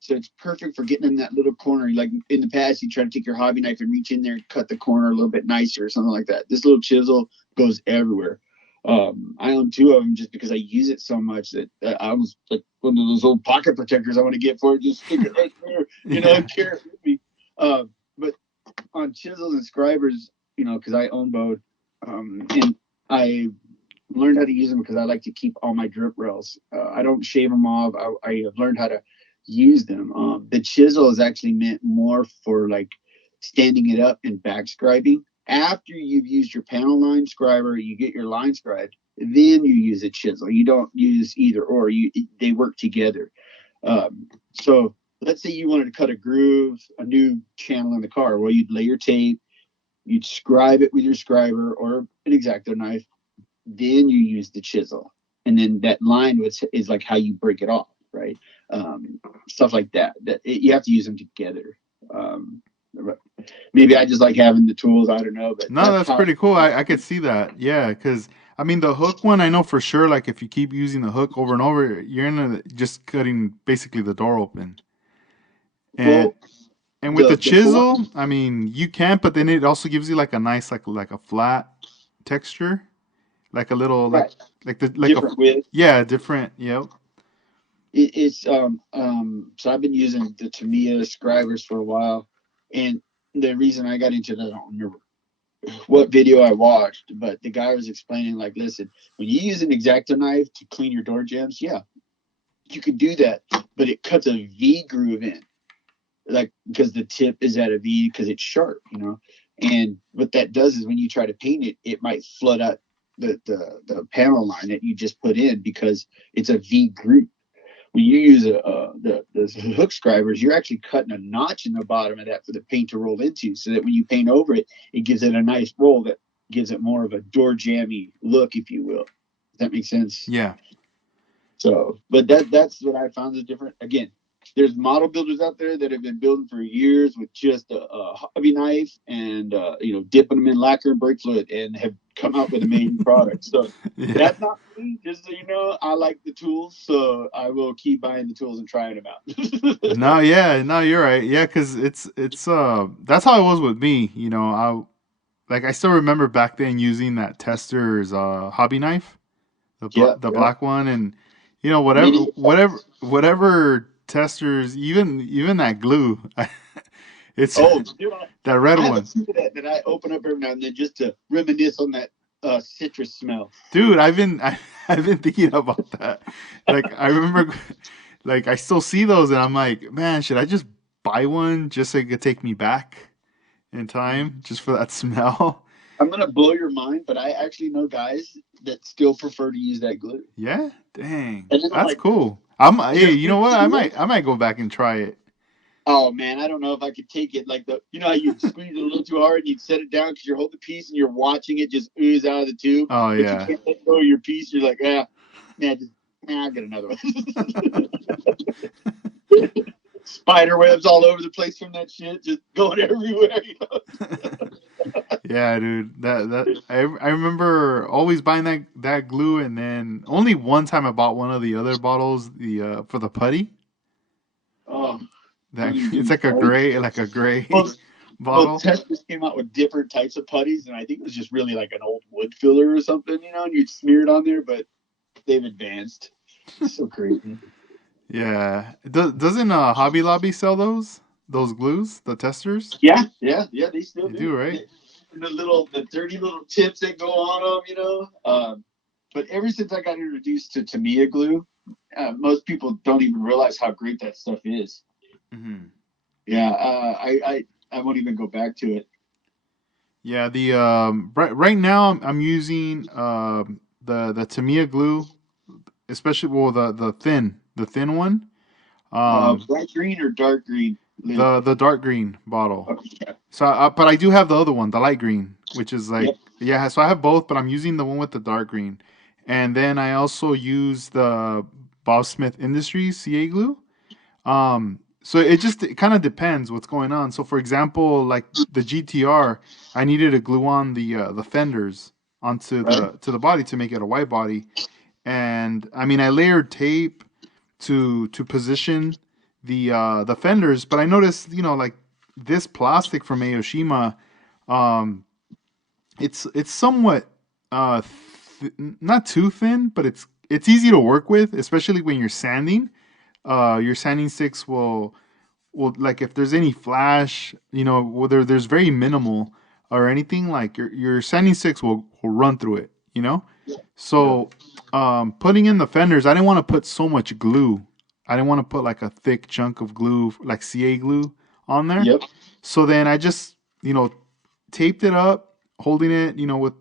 So it's perfect for getting in that little corner. Like in the past, you try to take your hobby knife and reach in there and cut the corner a little bit nicer or something like that. This little chisel goes everywhere. I own 2 of them just because I use it so much that I was like one of those old pocket protectors I want to get for it. Just stick it right there, Yeah. and carry it with me. But on chisels and scribers, because I own both, and I learned how to use them because I like to keep all my drip rails. I don't shave them off. I have learned how to use them. The chisel is actually meant more for like standing it up and back scribing. After you've used your panel line scriber, you get your line scribed, then you use a chisel. You don't use either or. They work together. So let's say you wanted to cut a groove, a new channel in the car. Well, you'd lay your tape, you'd scribe it with your scriber or an X-Acto knife, then you use the chisel, and then that line is like how you break it off, right? Stuff like that. You have to use them together. Um, Maybe I just like having the tools. I don't know, but No, that's that's how. pretty cool. I could see that. Yeah, because I mean the hook one, I know for sure. Like if you keep using the hook over and over, you're gonna just cutting basically the door open. And Well, and with the the blunt, chisel, I mean you can, but then it also gives you like a nice like a flat texture, like a little right? like the like a Different width. yeah different. Yep. It's So I've been using the Tamiya scribers for a while, and the reason I got into that, I don't remember what video I watched, but the guy was explaining like, listen, when you use an X-Acto knife to clean your door jambs, yeah, you could do that, but it cuts a V groove in, like because the tip is at a V because it's sharp. And what that does is when you try to paint it, it might flood out the panel line that you just put in because it's a V groove. When you use the hook scribers, you're actually cutting a notch in the bottom of that for the paint to roll into, so that when you paint over it, it gives it a nice roll that gives it more of a door jammy look, if you will. Does that make sense? Yeah. So, but that's what I found is different. Again, there's model builders out there that have been building for years with just a hobby knife and dipping them in lacquer and brake fluid and have come out with amazing products. So Yeah. that's not me. Just so you know, I like the tools, so I will keep buying the tools and trying them out. No, yeah, no, you're right. Yeah, because it's that's how it was with me. I still remember back then using that Tester's hobby knife, Yeah, the yeah. black one, and whatever Mini. whatever Tester's, even that glue, it's Oh, dude, that red I have a one, few of that I open up every now and then just to reminisce on that citrus smell. dude. I've been thinking about that. Like I remember, like I still see those, and I'm like, man, should I just buy one just so it could take me back in time, just for that smell? I'm gonna blow your mind, but I actually know guys that still prefer to use that glue. Yeah, dang, And then I'm that's like, cool. Hey, you're you know you're what? serious? I might go back and try it. Oh man, I don't know if I could take it. Like how you'd squeeze it a little too hard and you'd set it down because you're holding the piece and you're watching it just ooze out of the tube, Oh but you yeah. can't let go of your piece. You're like, I'll get another one. Spider webs all over the place from that shit, just going everywhere. Yeah, dude. I remember always buying that glue, and then only one time I bought one of the other bottles, the for the putty. Oh, don't That even get it's me started. like a gray Well, well, bottle. Teslas came out with different types of putties, and I think it was just really like an old wood filler or something, and you'd smear it on there, but they've advanced. It's so crazy. Yeah. Doesn't Hobby Lobby sell those glues, the testers? Yeah, yeah, yeah. They still They do. do, right? And the dirty little tips that go on them. But ever since I got introduced to Tamiya glue, most people don't even realize how great that stuff is. Hmm. Yeah, I won't even go back to it. Yeah. The right now I'm using the Tamiya glue, especially well the thin one. Bright green or dark green lid? The dark green bottle. Okay. So, but I do have the other one, the light green, which is like, Yep. yeah. So I have both, but I'm using the one with the dark green, and then I also use the Bob Smith Industries CA glue. So it kind of depends what's going on. So for example, like the GTR, I needed to glue on the fenders onto Right. the body to make it a white body, and I mean I layered tape to position the fenders, but I noticed like this plastic from Aoshima, um, it's somewhat not too thin, but it's easy to work with, especially when you're sanding. Your sanding sticks will like if there's any flash, whether there's very minimal or anything, like your sanding sticks will run through it, Yeah. Yeah. so putting in the fenders, I didn't want to put so much glue. I didn't want to put like a thick chunk of glue, like CA glue, on there. Yep. So then I just taped it up, holding it with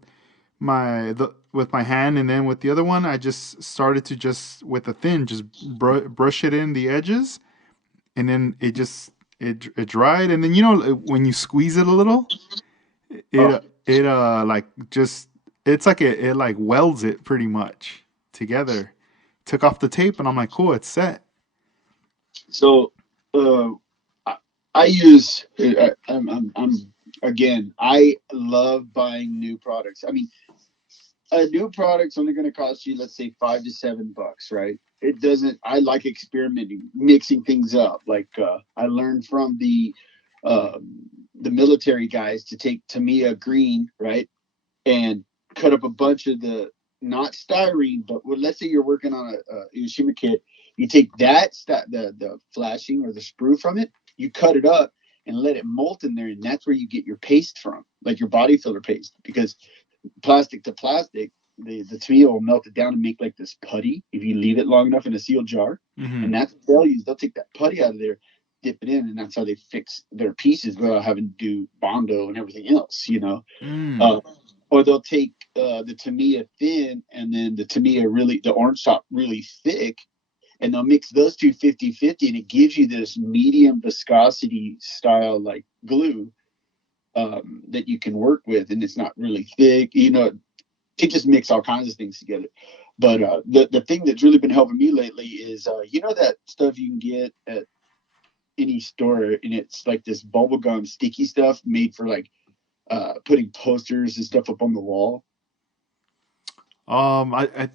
with my hand, and then with the other one I just started to just with a thin just brush it in the edges, and then it dried, and then when you squeeze it a little, Oh, it like just it's like it like welds it pretty much together. Took off the tape, and I'm like, cool, it's set. so uh, I use. I'm again. I love buying new products. I mean, a new product's only going to cost you, let's say, $5 to $7, right? It doesn't. I like experimenting, mixing things up. Like I learned from the military guys to take Tamiya green, right, and cut up a bunch of the not styrene, but let's say you're working on a Yoshima kit. You take the flashing or the sprue from it, you cut it up and let it molt in there, and that's where you get your paste from, like your body filler paste, because plastic to plastic, the Tamiya will melt it down and make like this putty if you leave it long enough in a sealed jar. Mm-hmm. And that's what they'll use. They'll take that putty out of there, dip it in, and that's how they fix their pieces without having to do Bondo and everything else. Mm. Uh, or they'll take the Tamiya thin and then the Tamiya really, the orange top really thick, and they'll mix those two 50-50, and it gives you this medium viscosity style like glue that you can work with, and it's not really thick. It just mix all kinds of things together. But the thing that's really been helping me lately is that stuff you can get at any store, and it's like this bubblegum sticky stuff made for like putting posters and stuff up on the wall. Um, I, I,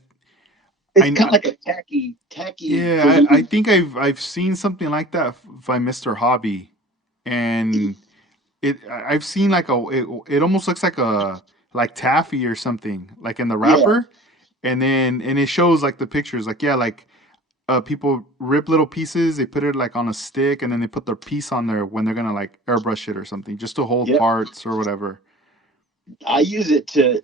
It's kind I, of like a tacky yeah, I glue. think I've seen something like that by Mr. Hobby, and I've seen like it almost looks like a like taffy or something, like in the Yeah, wrapper, and it shows like the pictures, like yeah, like people rip little pieces, they put it like on a stick, and then they put their piece on there when they're gonna like airbrush it or something, just to hold yeah. parts or whatever. I use it to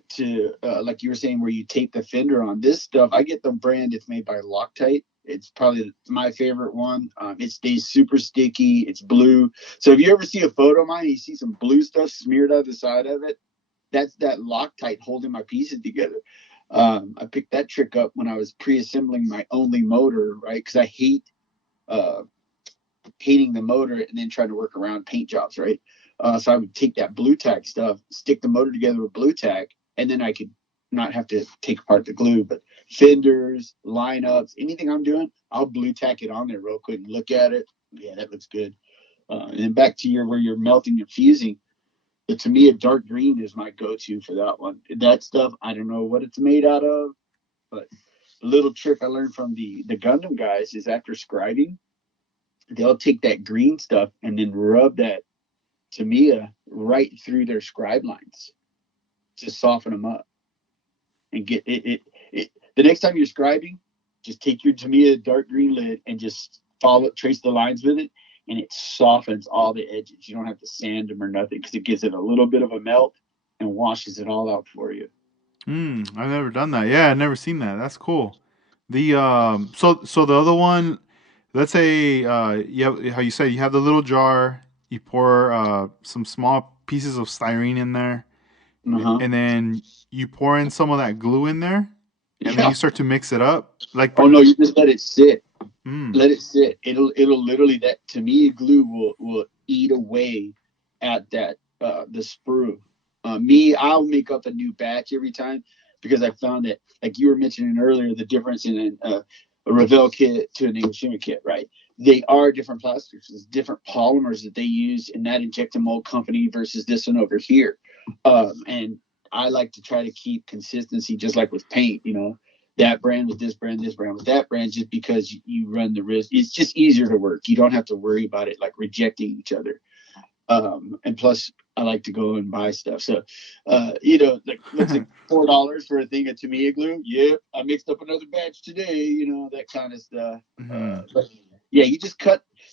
like you were saying, where you tape the fender on this stuff. I get the brand. It's made by Loctite. It's probably my favorite one. It stays super sticky. It's blue. So if you ever see a photo of mine, you see some blue stuff smeared out the side of it. That's that Loctite holding my pieces together. I picked that trick up when I was pre-assembling my only motor, right? Because I hate uh, painting the motor and then trying to work around paint jobs, right? So I would take that blue tack stuff, stick the motor together with blue tack, and then I could not have to take apart the glue. But fenders, lineups, anything I'm doing, I'll blue tack it on there real quick and look at it. Yeah, that looks good. And then back to where you're melting and fusing. But to me, a dark green is my go-to for that one. That stuff, I don't know what it's made out of, but a little trick I learned from the Gundam guys is after scribing, they'll take that green stuff and then rub that Tamiya right through their scribe lines to soften them up and get it. The next time you're scribing, just take your Tamiya dark green lid and just trace the lines with it, and it softens all the edges. You don't have to sand them or nothing because it gives it a little bit of a melt and washes it all out for you. I've never done that. Yeah, I've never seen that. That's cool. The so the other one, let's say you have, how you said, you have the little jar, you pour some small pieces of styrene in there, Uh-huh. and then you pour in some of that glue in there, and then you Yeah. start to mix it up. Like, Oh no, you just let it sit. Mm. let it sit. It'll literally, that Tamiya glue will eat away at that the sprue. I'll make up a new batch every time because I found that, like you were mentioning earlier, the difference in a Revell kit to an Hiroshima kit, right? They are different plastics. It's different polymers that they use in that injection mold company versus this one over here. And I like to try to keep consistency, just like with paint. That brand with this brand with that brand, just because you run the risk. It's just easier to work. You don't have to worry about it like rejecting each other. And plus, I like to go and buy stuff. So, like what's it, $4 for a thing of Tamiya glue? Yep, I mixed up another batch today. That kind of stuff. Hmm. But yeah, you just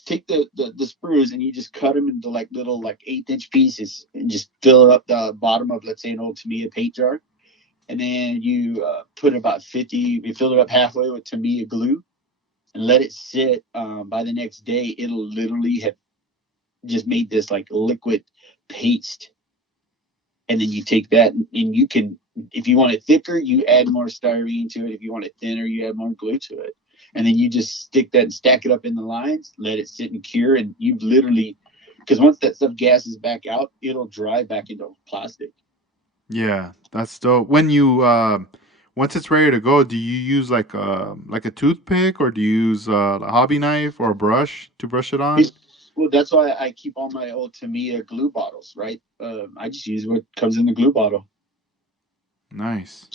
take the sprues and you just cut them into like little like 1/8 inch pieces and just fill up the bottom of, let's say, an old Tamiya paint jar, and then you put about 50. You fill it up halfway with Tamiya glue and let it sit. By the next day, it'll literally have just made this like liquid paste. And then you take that and you can, if you want it thicker, you add more styrene to it. If you want it thinner, you add more glue to it. And then you just stick that and stack it up in the lines, let it sit and cure. And you've literally, because once that stuff gases back out, it'll dry back into plastic. Yeah, that's dope. When you once it's ready to go, do you use like a toothpick, or do you use a hobby knife or a brush to brush it on? Well, that's why I keep all my old Tamiya glue bottles, right? I just use what comes in the glue bottle. Nice.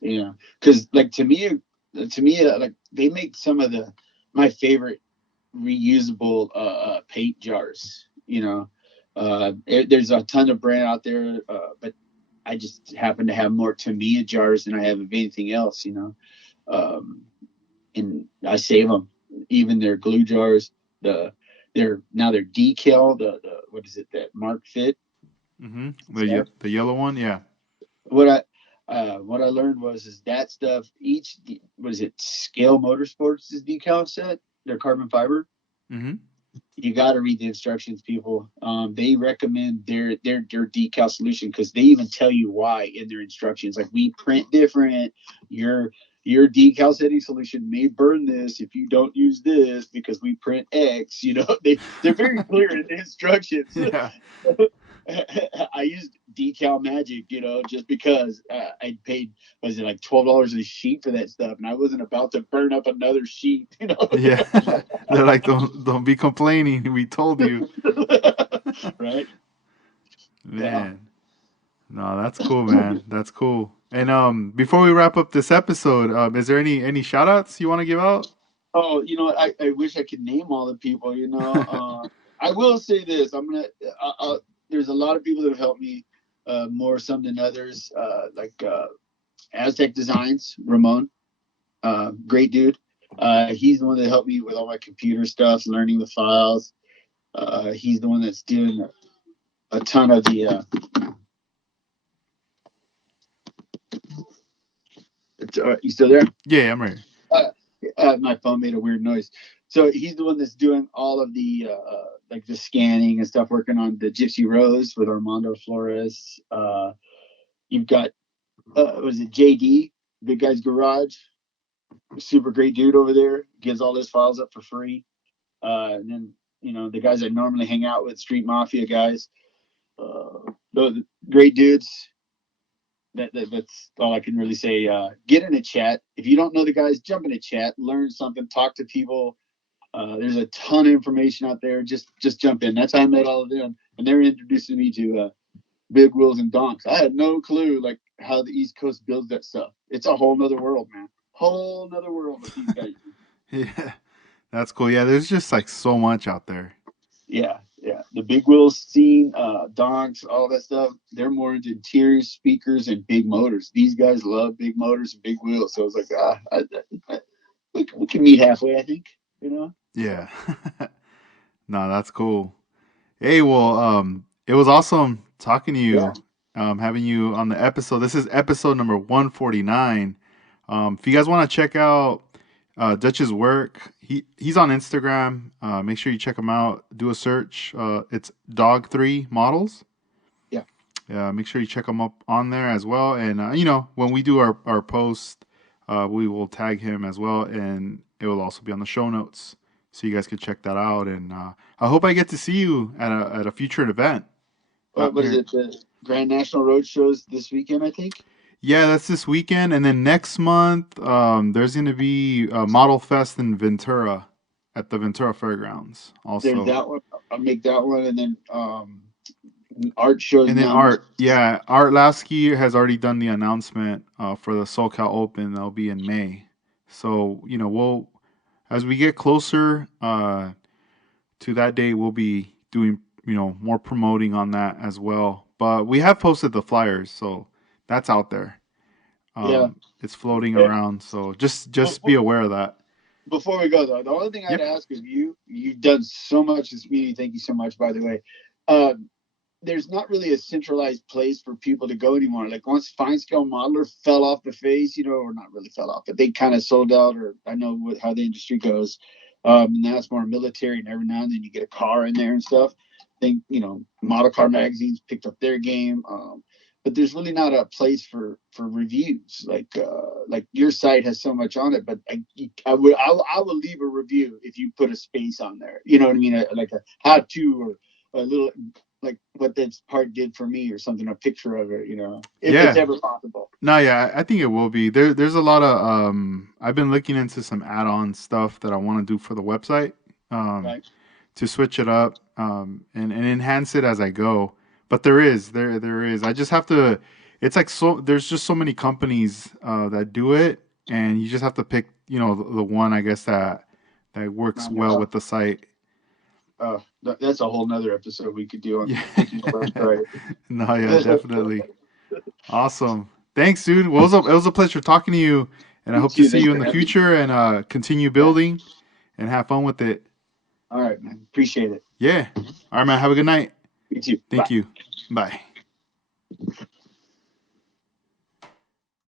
Yeah, because like Tamiya, like they make some of my favorite reusable paint jars. There's a ton of brand out there, but I just happen to have more Tamiya jars than I have of anything else. Um, and I save them. Even their glue jars, they're decal. The what is it, that Mark Fit Mm-hmm. stuff? The yellow one, yeah. What I learned was is that stuff. Each, what is it? Scale Motorsports is decal set. They're carbon fiber. Mm-hmm. You got to read the instructions, people. They recommend their decal solution because they even tell you why in their instructions. Like, we print different. Your your decal setting solution may burn this if you don't use this because we print X. They're very clear in the instructions. Yeah. I used Decal Magic, just because I paid, was it like $12 a sheet for that stuff, and I wasn't about to burn up another sheet. Yeah. They're like, don't be complaining. We told you. Right? Yeah. Man. No, that's cool, man. That's cool. And before we wrap up this episode, is there any shout outs you want to give out? Oh, you know what? I wish I could name all the people. I will say this. There's a lot of people that have helped me, more some than others. Like Aztec Designs, Ramon, great dude. He's the one that helped me with all my computer stuff, learning the files. He's the one that's doing a ton of the. You still there? Yeah, I'm ready. Uh, my phone made a weird noise. So he's the one that's doing all of the like the scanning and stuff, working on the Gypsy Rose with Armando Flores. You've got was it JD, Big Guy's Garage, super great dude over there. Gives all his files up for free. And then the guys I normally hang out with, Street Mafia guys, those great dudes. That's all I can really say. Get in a chat. If you don't know the guys, jump in a chat, learn something, talk to people. There's a ton of information out there. Just jump in. That's how I met all of them, and they were introducing me to big wheels and donks. I had no clue like how the East Coast builds that stuff. It's a whole nother world, man. Whole nother world with these guys. Yeah, that's cool. Yeah, there's just like so much out there. Yeah, yeah. The big wheels scene, donks, all that stuff. They're more into interiors, speakers, and big motors. These guys love big motors and big wheels. So I was like, we can meet halfway. I think. Yeah. No, that's cool. Hey, well, it was awesome talking to Yeah. you, having you on the episode. This is episode number 149. If you guys want to check out Dutch's work, he's on Instagram. Make sure you check him out. Do a search. It's Dog3Models. Yeah. Make sure you check him up on there as well. And when we do our post, we will tag him as well, and it will also be on the show notes, so you guys can check that out. And I hope I get to see you at a future event out What is here. it? The Grand National Road shows this weekend, I think. Yeah, that's this weekend, and then next month, there's going to be a Model Fest in Ventura at the Ventura Fairgrounds, There's also. that one. I'll make that one, and then art shows And then down. Art, yeah, Art Lasky has already done the announcement for the SoCal Open. That'll be in May. So we'll as we get closer to that day, we'll be doing more promoting on that as well. But we have posted the flyers, so that's out there. Yeah. It's floating Eh, around, so be- just be aware of that. Before we go though, the only thing I'd Yep. ask of you, you've done so much this community. Thank you so much, by the way. Uh, there's not really a centralized place for people to go anymore. Like once Fine Scale Modeler fell off the face, or not really fell off, but they kind of sold out, or I know how the industry goes. Now it's more military, and every now and then you get a car in there and stuff. I think, model car magazines picked up their game. But there's really not a place for reviews. Like your site has so much on it, but I would leave a review if you put a space on there. You know what I mean? Like a how to, or a little, like what this part did for me or something, a picture of it, if it's Yeah. ever possible. No, yeah, I think it will be. There's a lot of I've been looking into some add-on stuff that I want to do for the website. Um Right. to switch it up and enhance it as I go. But there is. I just have to. It's like so. There's just so many companies that do it, and you just have to pick. The one I guess that works well with the site. That's a whole nother episode we could do on Yeah. picking a website. No, yeah, definitely. Awesome. Thanks, dude. Well, it was a pleasure talking to you, and I You hope to too. see Thanks you in for the having me. future and continue Yeah. building and have fun with it. All right, man. Appreciate it. Yeah. All right, man. Have a good night. You too. Thank Bye. you. Bye.